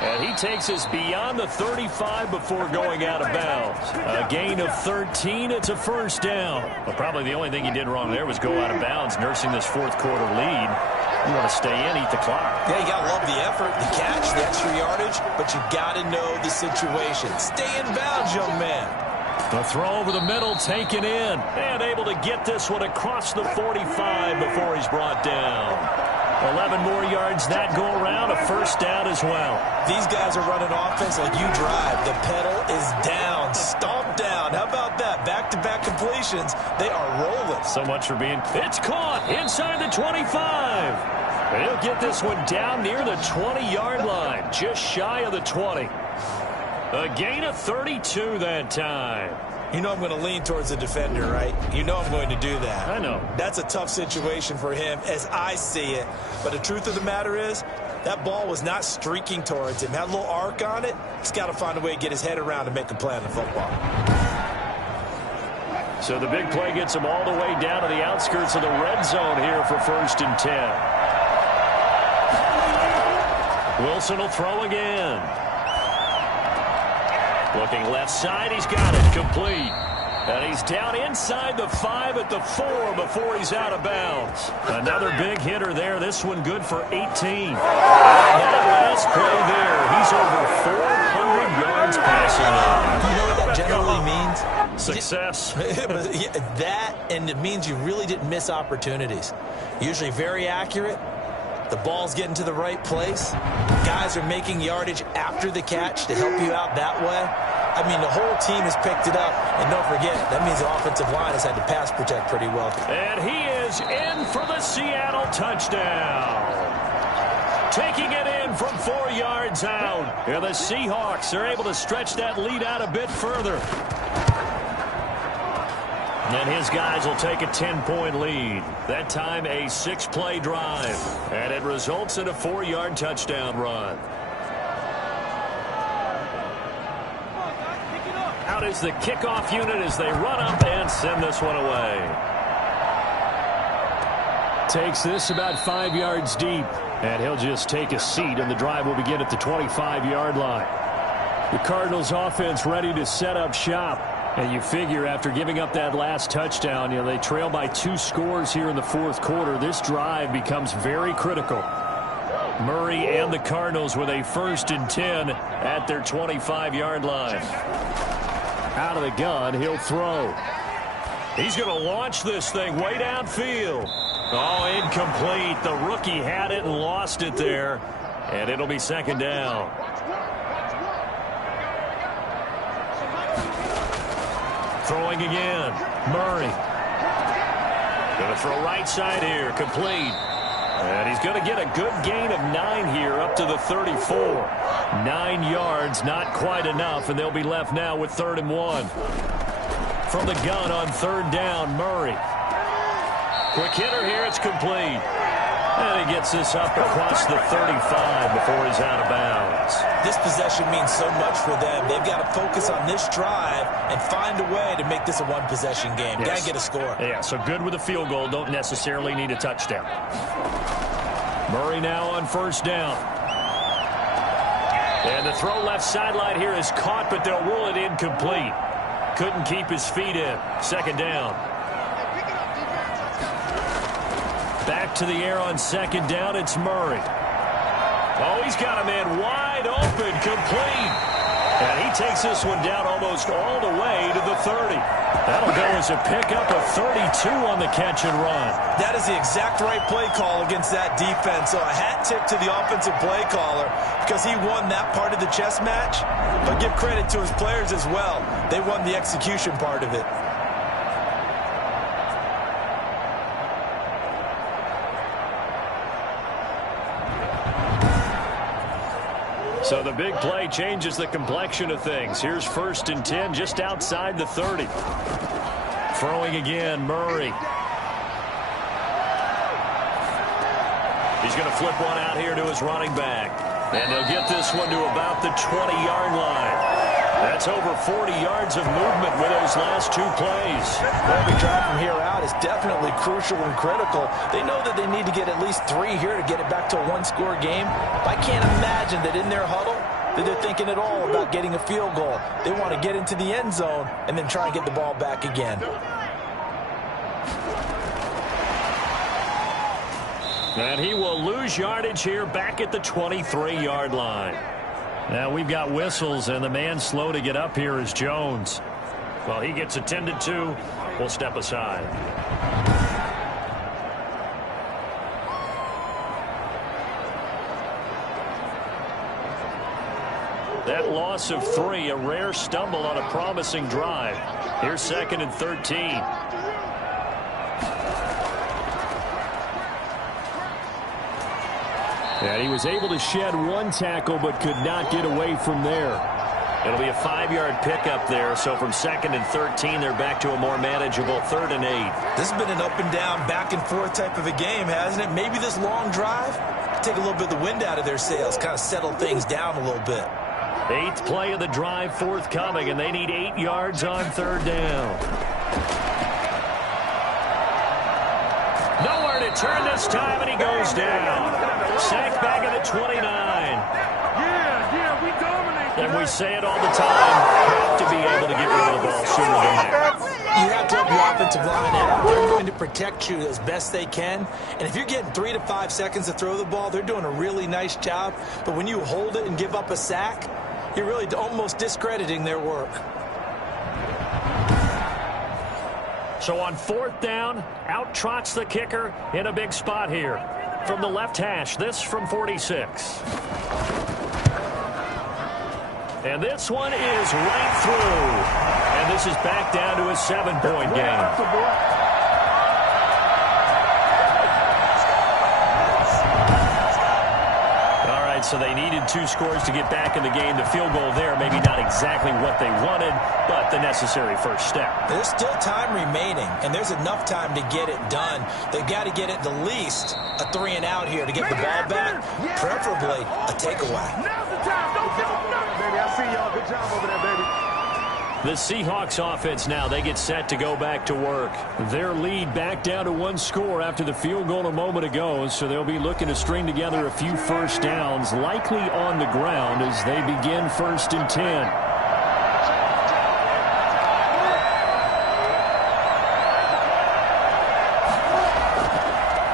And he takes us beyond the 35 before going out of bounds. A gain of 13. It's a first down. Well, probably the only thing he did wrong there was go out of bounds, nursing this fourth quarter lead. You want to stay in, eat the clock. Yeah, you got to love the effort, the catch, the extra yardage, but you got to know the situation. Stay in bounds, young man. The throw over the middle, taken in, and able to get this one across the 45 before he's brought down. 11 more yards that go around, a first down as well. These guys are running offense like you drive. The pedal is down, stomp down. How about that? Back-to-back completions. They are rolling. So much for being... It's caught inside the 25. He'll get this one down near the 20-yard line, just shy of the 20. A gain of 32 that time. You know I'm going to lean towards the defender, right? You know I'm going to do that. I know. That's a tough situation for him as I see it. But the truth of the matter is, that ball was not streaking towards him. Had a little arc on it. He's got to find a way to get his head around and make a play on the football. So the big play gets him all the way down to the outskirts of the red zone here for 1st and 10. Wilson will throw again. Looking left side, he's got it, complete. And he's down inside the 5 at the 4 before he's out of bounds. Another big hitter there, this one good for 18. That last play there, he's over 400 yards passing. You know what that generally means? Success. That, and it means you really didn't miss opportunities. Usually very accurate. The ball's getting to the right place. Guys are making yardage after the catch to help you out that way. I mean, the whole team has picked it up. And don't forget, that means the offensive line has had to pass protect pretty well. And he is in for the Seattle touchdown. Taking it in from 4 yards out. And the Seahawks are able to stretch that lead out a bit further. And his guys will take a 10-point lead. That time a 6-play drive. And it results in a 4-yard touchdown run. Out is the kickoff unit as they run up and send this one away. Takes this about 5 yards deep. And he'll just take a seat, and the drive will begin at the 25-yard line. The Cardinals offense ready to set up shop. And you figure after giving up that last touchdown, they trail by 2 scores here in the fourth quarter. This drive becomes very critical. Murray and the Cardinals with a 1st and 10 at their 25-yard line. Out of the gun, he'll throw. He's going to launch this thing way downfield. Oh, incomplete. The rookie had it and lost it there. And it'll be 2nd down. Throwing again. Murray. Going to throw right side here. Complete. And he's going to get a good gain of 9 here up to the 34. 9 yards, not quite enough, and they'll be left now with 3rd and 1. From the gun on 3rd down, Murray. Quick hitter here, it's complete. And he gets this up across the 35 before he's out of bounds. This possession means so much for them. They've got to focus on this drive and find a way to make this a one-possession game. Got to get a score. Yeah, so good with a field goal. Don't necessarily need a touchdown. Murray now on 1st down. And the throw left sideline here is caught, but they'll rule it incomplete. Couldn't keep his feet in. 2nd down. Back to the air on 2nd down, it's Murray. Oh, he's got a man wide open, complete. And he takes this one down almost all the way to the 30. That'll go as a pickup of 32 on the catch and run. That is the exact right play call against that defense. So a hat tip to the offensive play caller because he won that part of the chess match. But give credit to his players as well. They won the execution part of it. So the big play changes the complexion of things. Here's 1st and 10 just outside the 30. Throwing again, Murray. He's going to flip one out here to his running back. And he'll get this one to about the 20-yard line. That's over 40 yards of movement with those last 2 plays. Every drive from here out is definitely crucial and critical. They know that they need to get at least 3 here to get it back to a one-score game. I can't imagine that in their huddle that they're thinking at all about getting a field goal. They want to get into the end zone and then try and get the ball back again. And he will lose yardage here back at the 23-yard line. Now we've got whistles, and the man slow to get up here is Jones. Well, he gets attended to. We'll step aside. That loss of 3, a rare stumble on a promising drive. Here's 2nd and 13. And he was able to shed 1 tackle but could not get away from there. It'll be a 5-yard pickup there. So from 2nd and 13, they're back to a more manageable 3rd and 8. This has been an up and down, back and forth type of a game, hasn't it? Maybe this long drive take a little bit of the wind out of their sails, kind of settle things down a little bit. 8th play of the drive forthcoming, and they need 8 yards on 3rd down. Nowhere to turn this time, and he goes down. Sacked back at the 29. Yeah, we dominate. And we say it all the time, have to be able to get rid of the ball sooner than that. You have to help your offensive line out. They're going to protect you as best they can. And if you're getting 3 to 5 seconds to throw the ball, they're doing a really nice job. But when you hold it and give up a sack, you're really almost discrediting their work. So on 4th down, out trots the kicker in a big spot here. From the left hash, this from 46. And this one is right through. And this is back down to a 7-point game. So they needed 2 scores to get back in the game. The field goal there, maybe not exactly what they wanted, but the necessary first step. There's still time remaining, and there's enough time to get it done. They've got to get at the least a 3 and out here to get the ball back, preferably a takeaway. Now's the time. Don't give up nothing, baby. I see y'all. Good job over there, baby. The Seahawks offense now, they get set to go back to work. Their lead back down to 1 score after the field goal a moment ago, so they'll be looking to string together a few first downs, likely on the ground as they begin 1st and 10.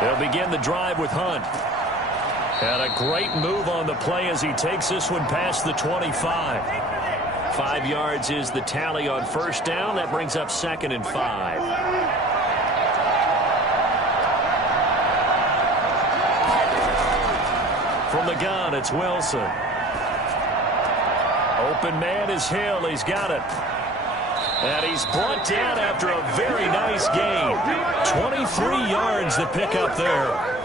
They'll begin the drive with Hunt. And a great move on the play as he takes this one past the 25. 5 yards is the tally on 1st down. That brings up 2nd and 5. From the gun, it's Wilson. Open man is Hill. He's got it. And he's brought down after a very nice gain. 23 yards to pick up there.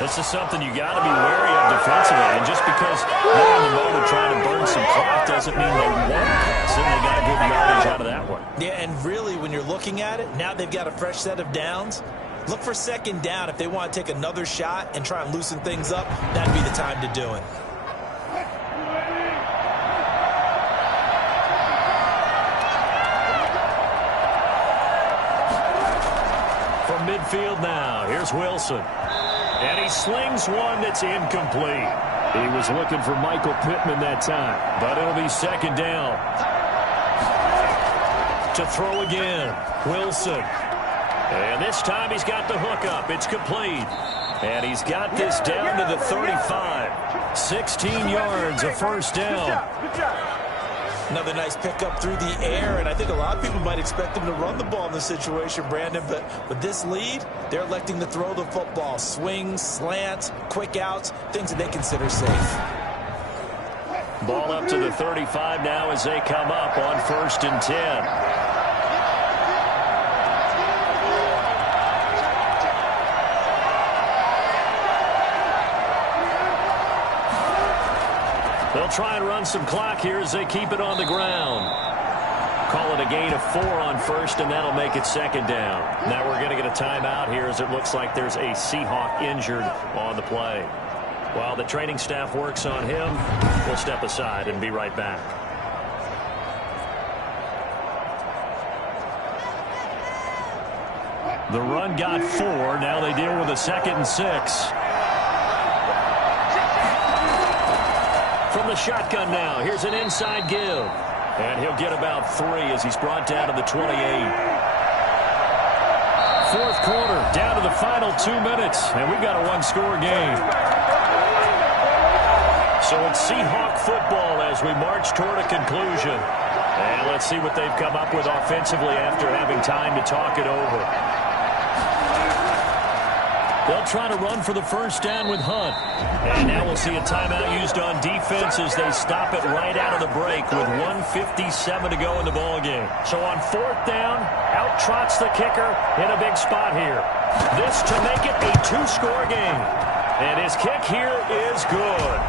This is something you got to be wary of defensively. And just because they're in the mode of trying to burn some clock doesn't mean they won't pass it. They got to get yardage out of that one. Yeah, and really, when you're looking at it, now they've got a fresh set of downs. Look for 2nd down if they want to take another shot and try and loosen things up. That'd be the time to do it. From midfield now, here's Wilson. And he slings one that's incomplete. He was looking for Michael Pittman that time, but it'll be 2nd down. To throw again, Wilson. And this time he's got the hook up. It's complete. And he's got this down to the 35. 16 yards, a 1st down. Good job. Another nice pickup through the air, and I think a lot of people might expect him to run the ball in this situation, Brandon, but with this lead, they're electing to throw the football. Swings, slants, quick outs, things that they consider safe. Ball up to the 35 now as they come up on 1st and 10. They'll try and run some clock here as they keep it on the ground. Call it a gain of 4 on 1st, and that'll make it 2nd down. Now we're going to get a timeout here as it looks like there's a Seahawk injured on the play. While the training staff works on him, we'll step aside and be right back. The run got 4. Now they deal with a 2nd and 6. From the shotgun now, here's an inside give. And he'll get about 3 as he's brought down to the 28. 4th quarter, down to the final 2 minutes, and we've got a one-score game. So it's Seahawk football as we march toward a conclusion. And let's see what they've come up with offensively after having time to talk it over. They'll try to run for the 1st down with Hunt. And now we'll see a timeout used on defense as they stop it right out of the break with 1:57 to go in the ballgame. So on 4th down, out trots the kicker in a big spot here. This to make it a 2-score game. And his kick here is good.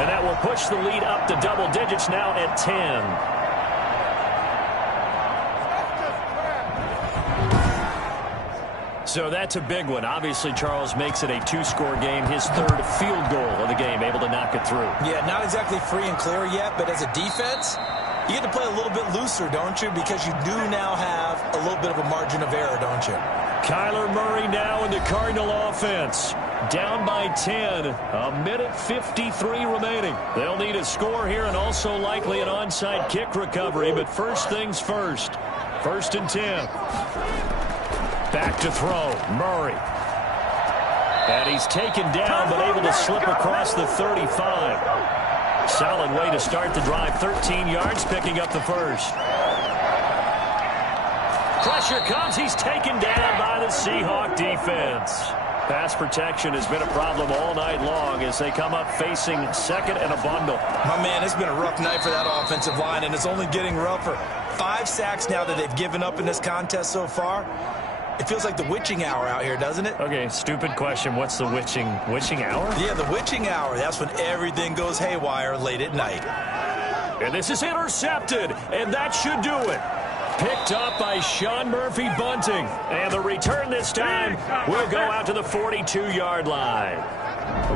And that will push the lead up to double digits now at 10. So that's a big one. Obviously, Charles makes it a 2-score game. His 3rd field goal of the game, able to knock it through. Yeah, not exactly free and clear yet, but as a defense, you get to play a little bit looser, don't you? Because you do now have a little bit of a margin of error, don't you? Kyler Murray now in the Cardinal offense. Down by 10. 1:53 remaining. They'll need a score here and also likely an onside kick recovery. But first things first. 1st and 10. Back to throw. Murray. And he's taken down but able to slip across the 35. Solid way to start the drive. 13 yards, picking up the 1st. Pressure comes. He's taken down by the Seahawk defense. Pass protection has been a problem all night long as they come up facing 2nd and a bundle. My man, it's been a rough night for that offensive line, and it's only getting rougher. 5 sacks now that they've given up in this contest so far. It feels like the witching hour out here, doesn't it? Okay, stupid question. What's the witching hour? Yeah, the witching hour. That's when everything goes haywire late at night. And this is intercepted, and that should do it. Picked up by Sean Murphy Bunting. And the return this time will go out to the 42-yard line.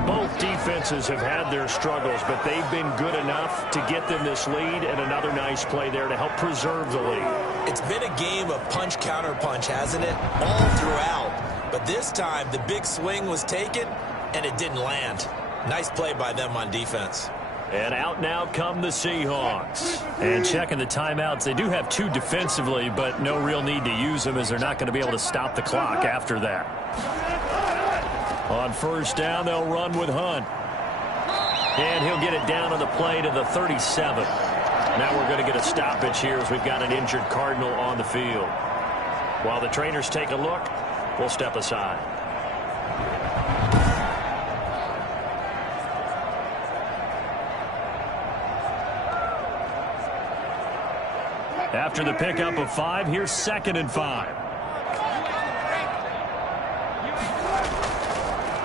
Both defenses have had their struggles, but they've been good enough to get them this lead, and another nice play there to help preserve the lead. It's been a game of punch-counter-punch, hasn't it? All throughout. But this time, the big swing was taken, and it didn't land. Nice play by them on defense. And out now come the Seahawks. And checking the timeouts, they do have 2 defensively, but no real need to use them as they're not going to be able to stop the clock after that. On 1st down, they'll run with Hunt. And he'll get it down on the play to the 37. Now we're going to get a stoppage here as we've got an injured Cardinal on the field. While the trainers take a look, we'll step aside. After the pickup of 5, here's 2nd and 5.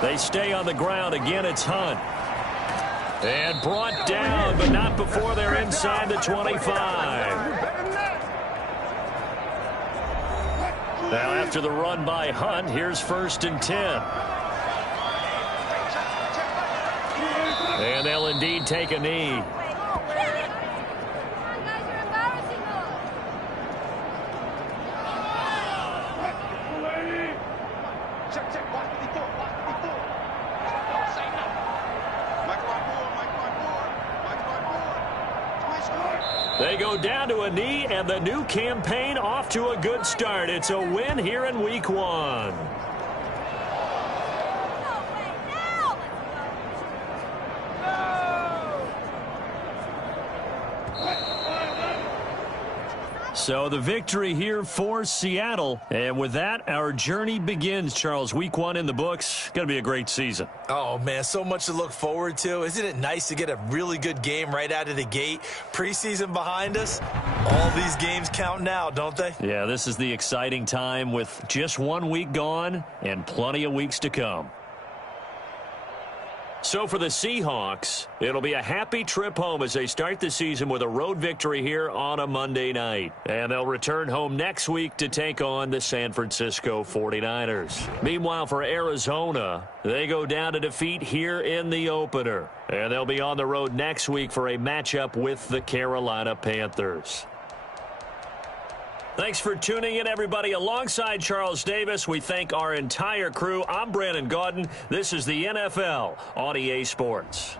They stay on the ground. Again, it's Hunt. And brought down, but not before they're inside the 25. Now, after the run by Hunt, here's 1st and 10. And they'll indeed take a knee. They go down to a knee, and the new campaign off to a good start. It's a win here in Week 1. So the victory here for Seattle. And with that, our journey begins, Charles. Week 1 in the books. Going to be a great season. Oh, man, so much to look forward to. Isn't it nice to get a really good game right out of the gate? Preseason behind us. All these games count now, don't they? Yeah, this is the exciting time with just 1 week gone and plenty of weeks to come. So for the Seahawks, it'll be a happy trip home as they start the season with a road victory here on a Monday night. And they'll return home next week to take on the San Francisco 49ers. Meanwhile, for Arizona, they go down to defeat here in the opener. And they'll be on the road next week for a matchup with the Carolina Panthers. Thanks for tuning in, everybody. Alongside Charles Davis, we thank our entire crew. I'm Brandon Gaudin. This is the NFL on EA Sports.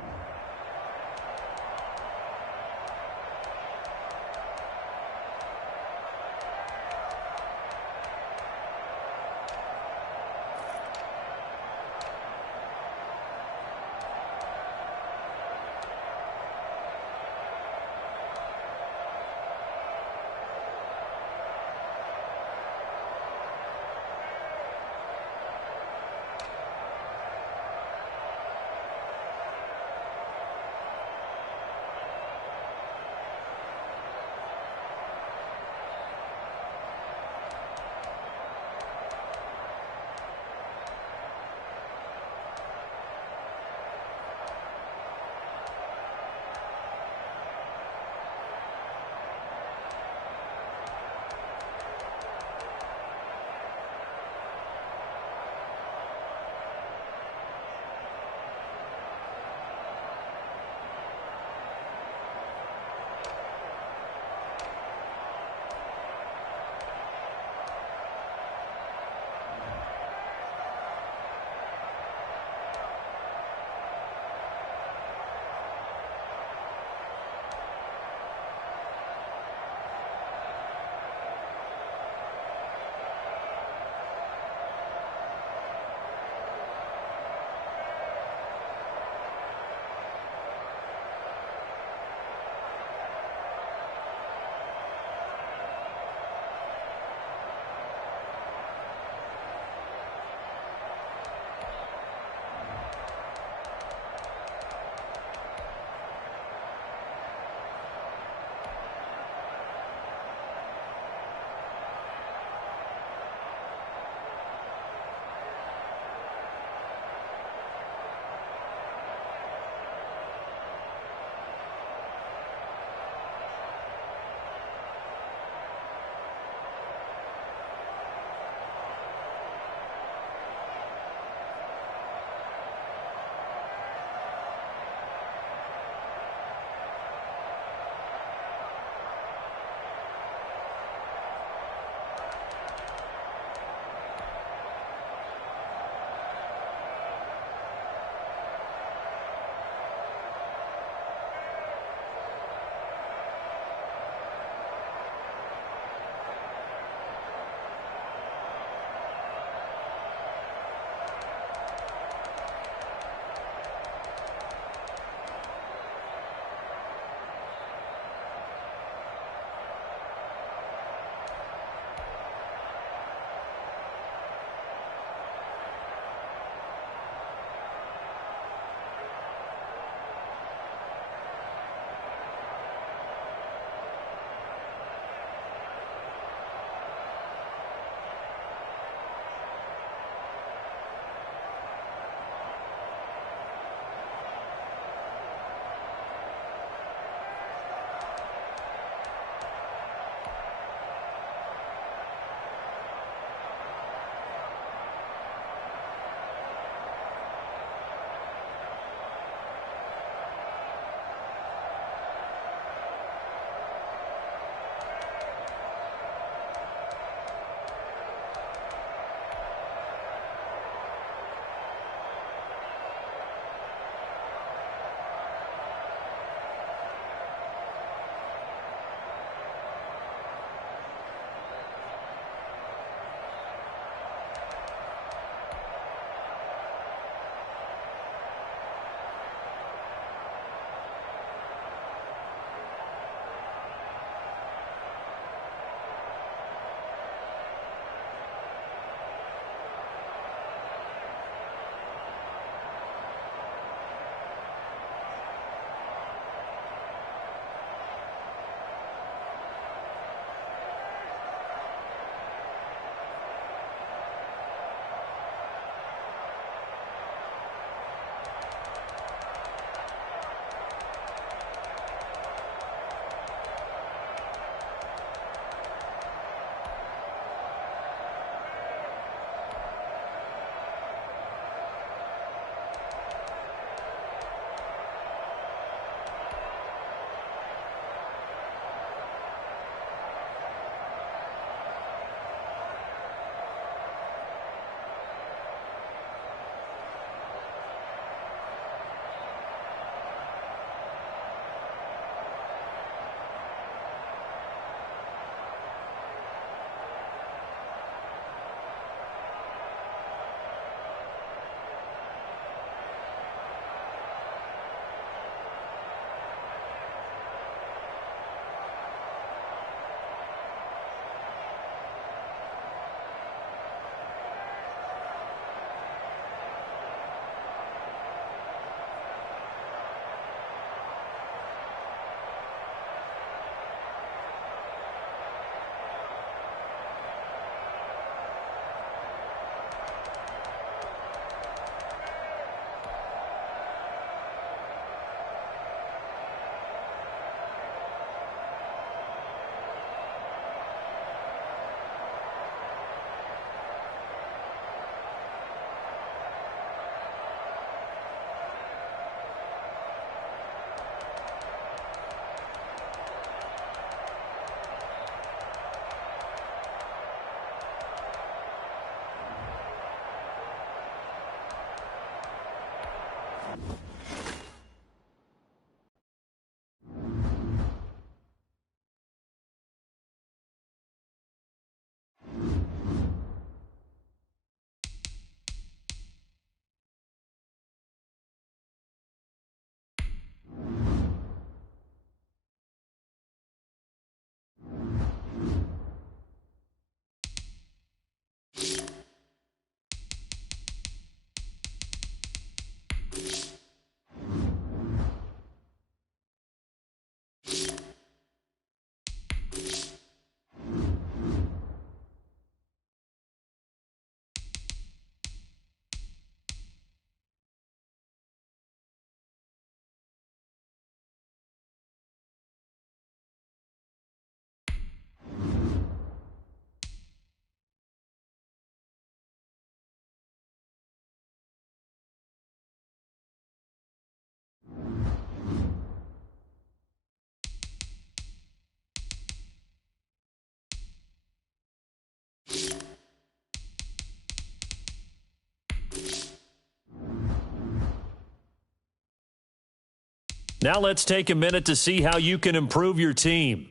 Now let's take a minute to see how you can improve your team.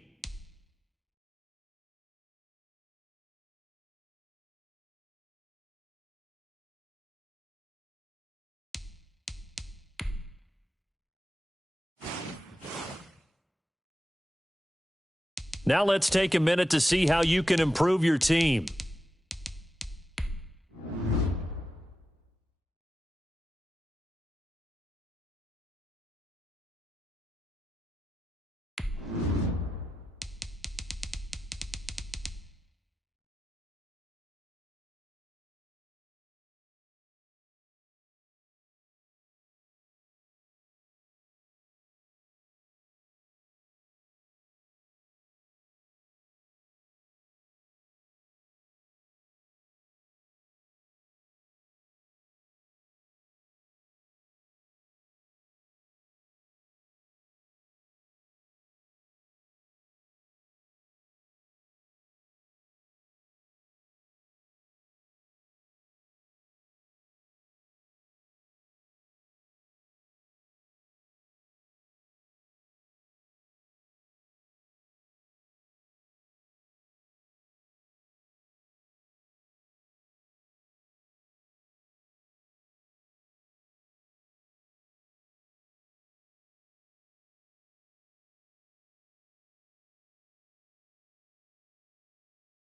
Now let's take a minute to see how you can improve your team.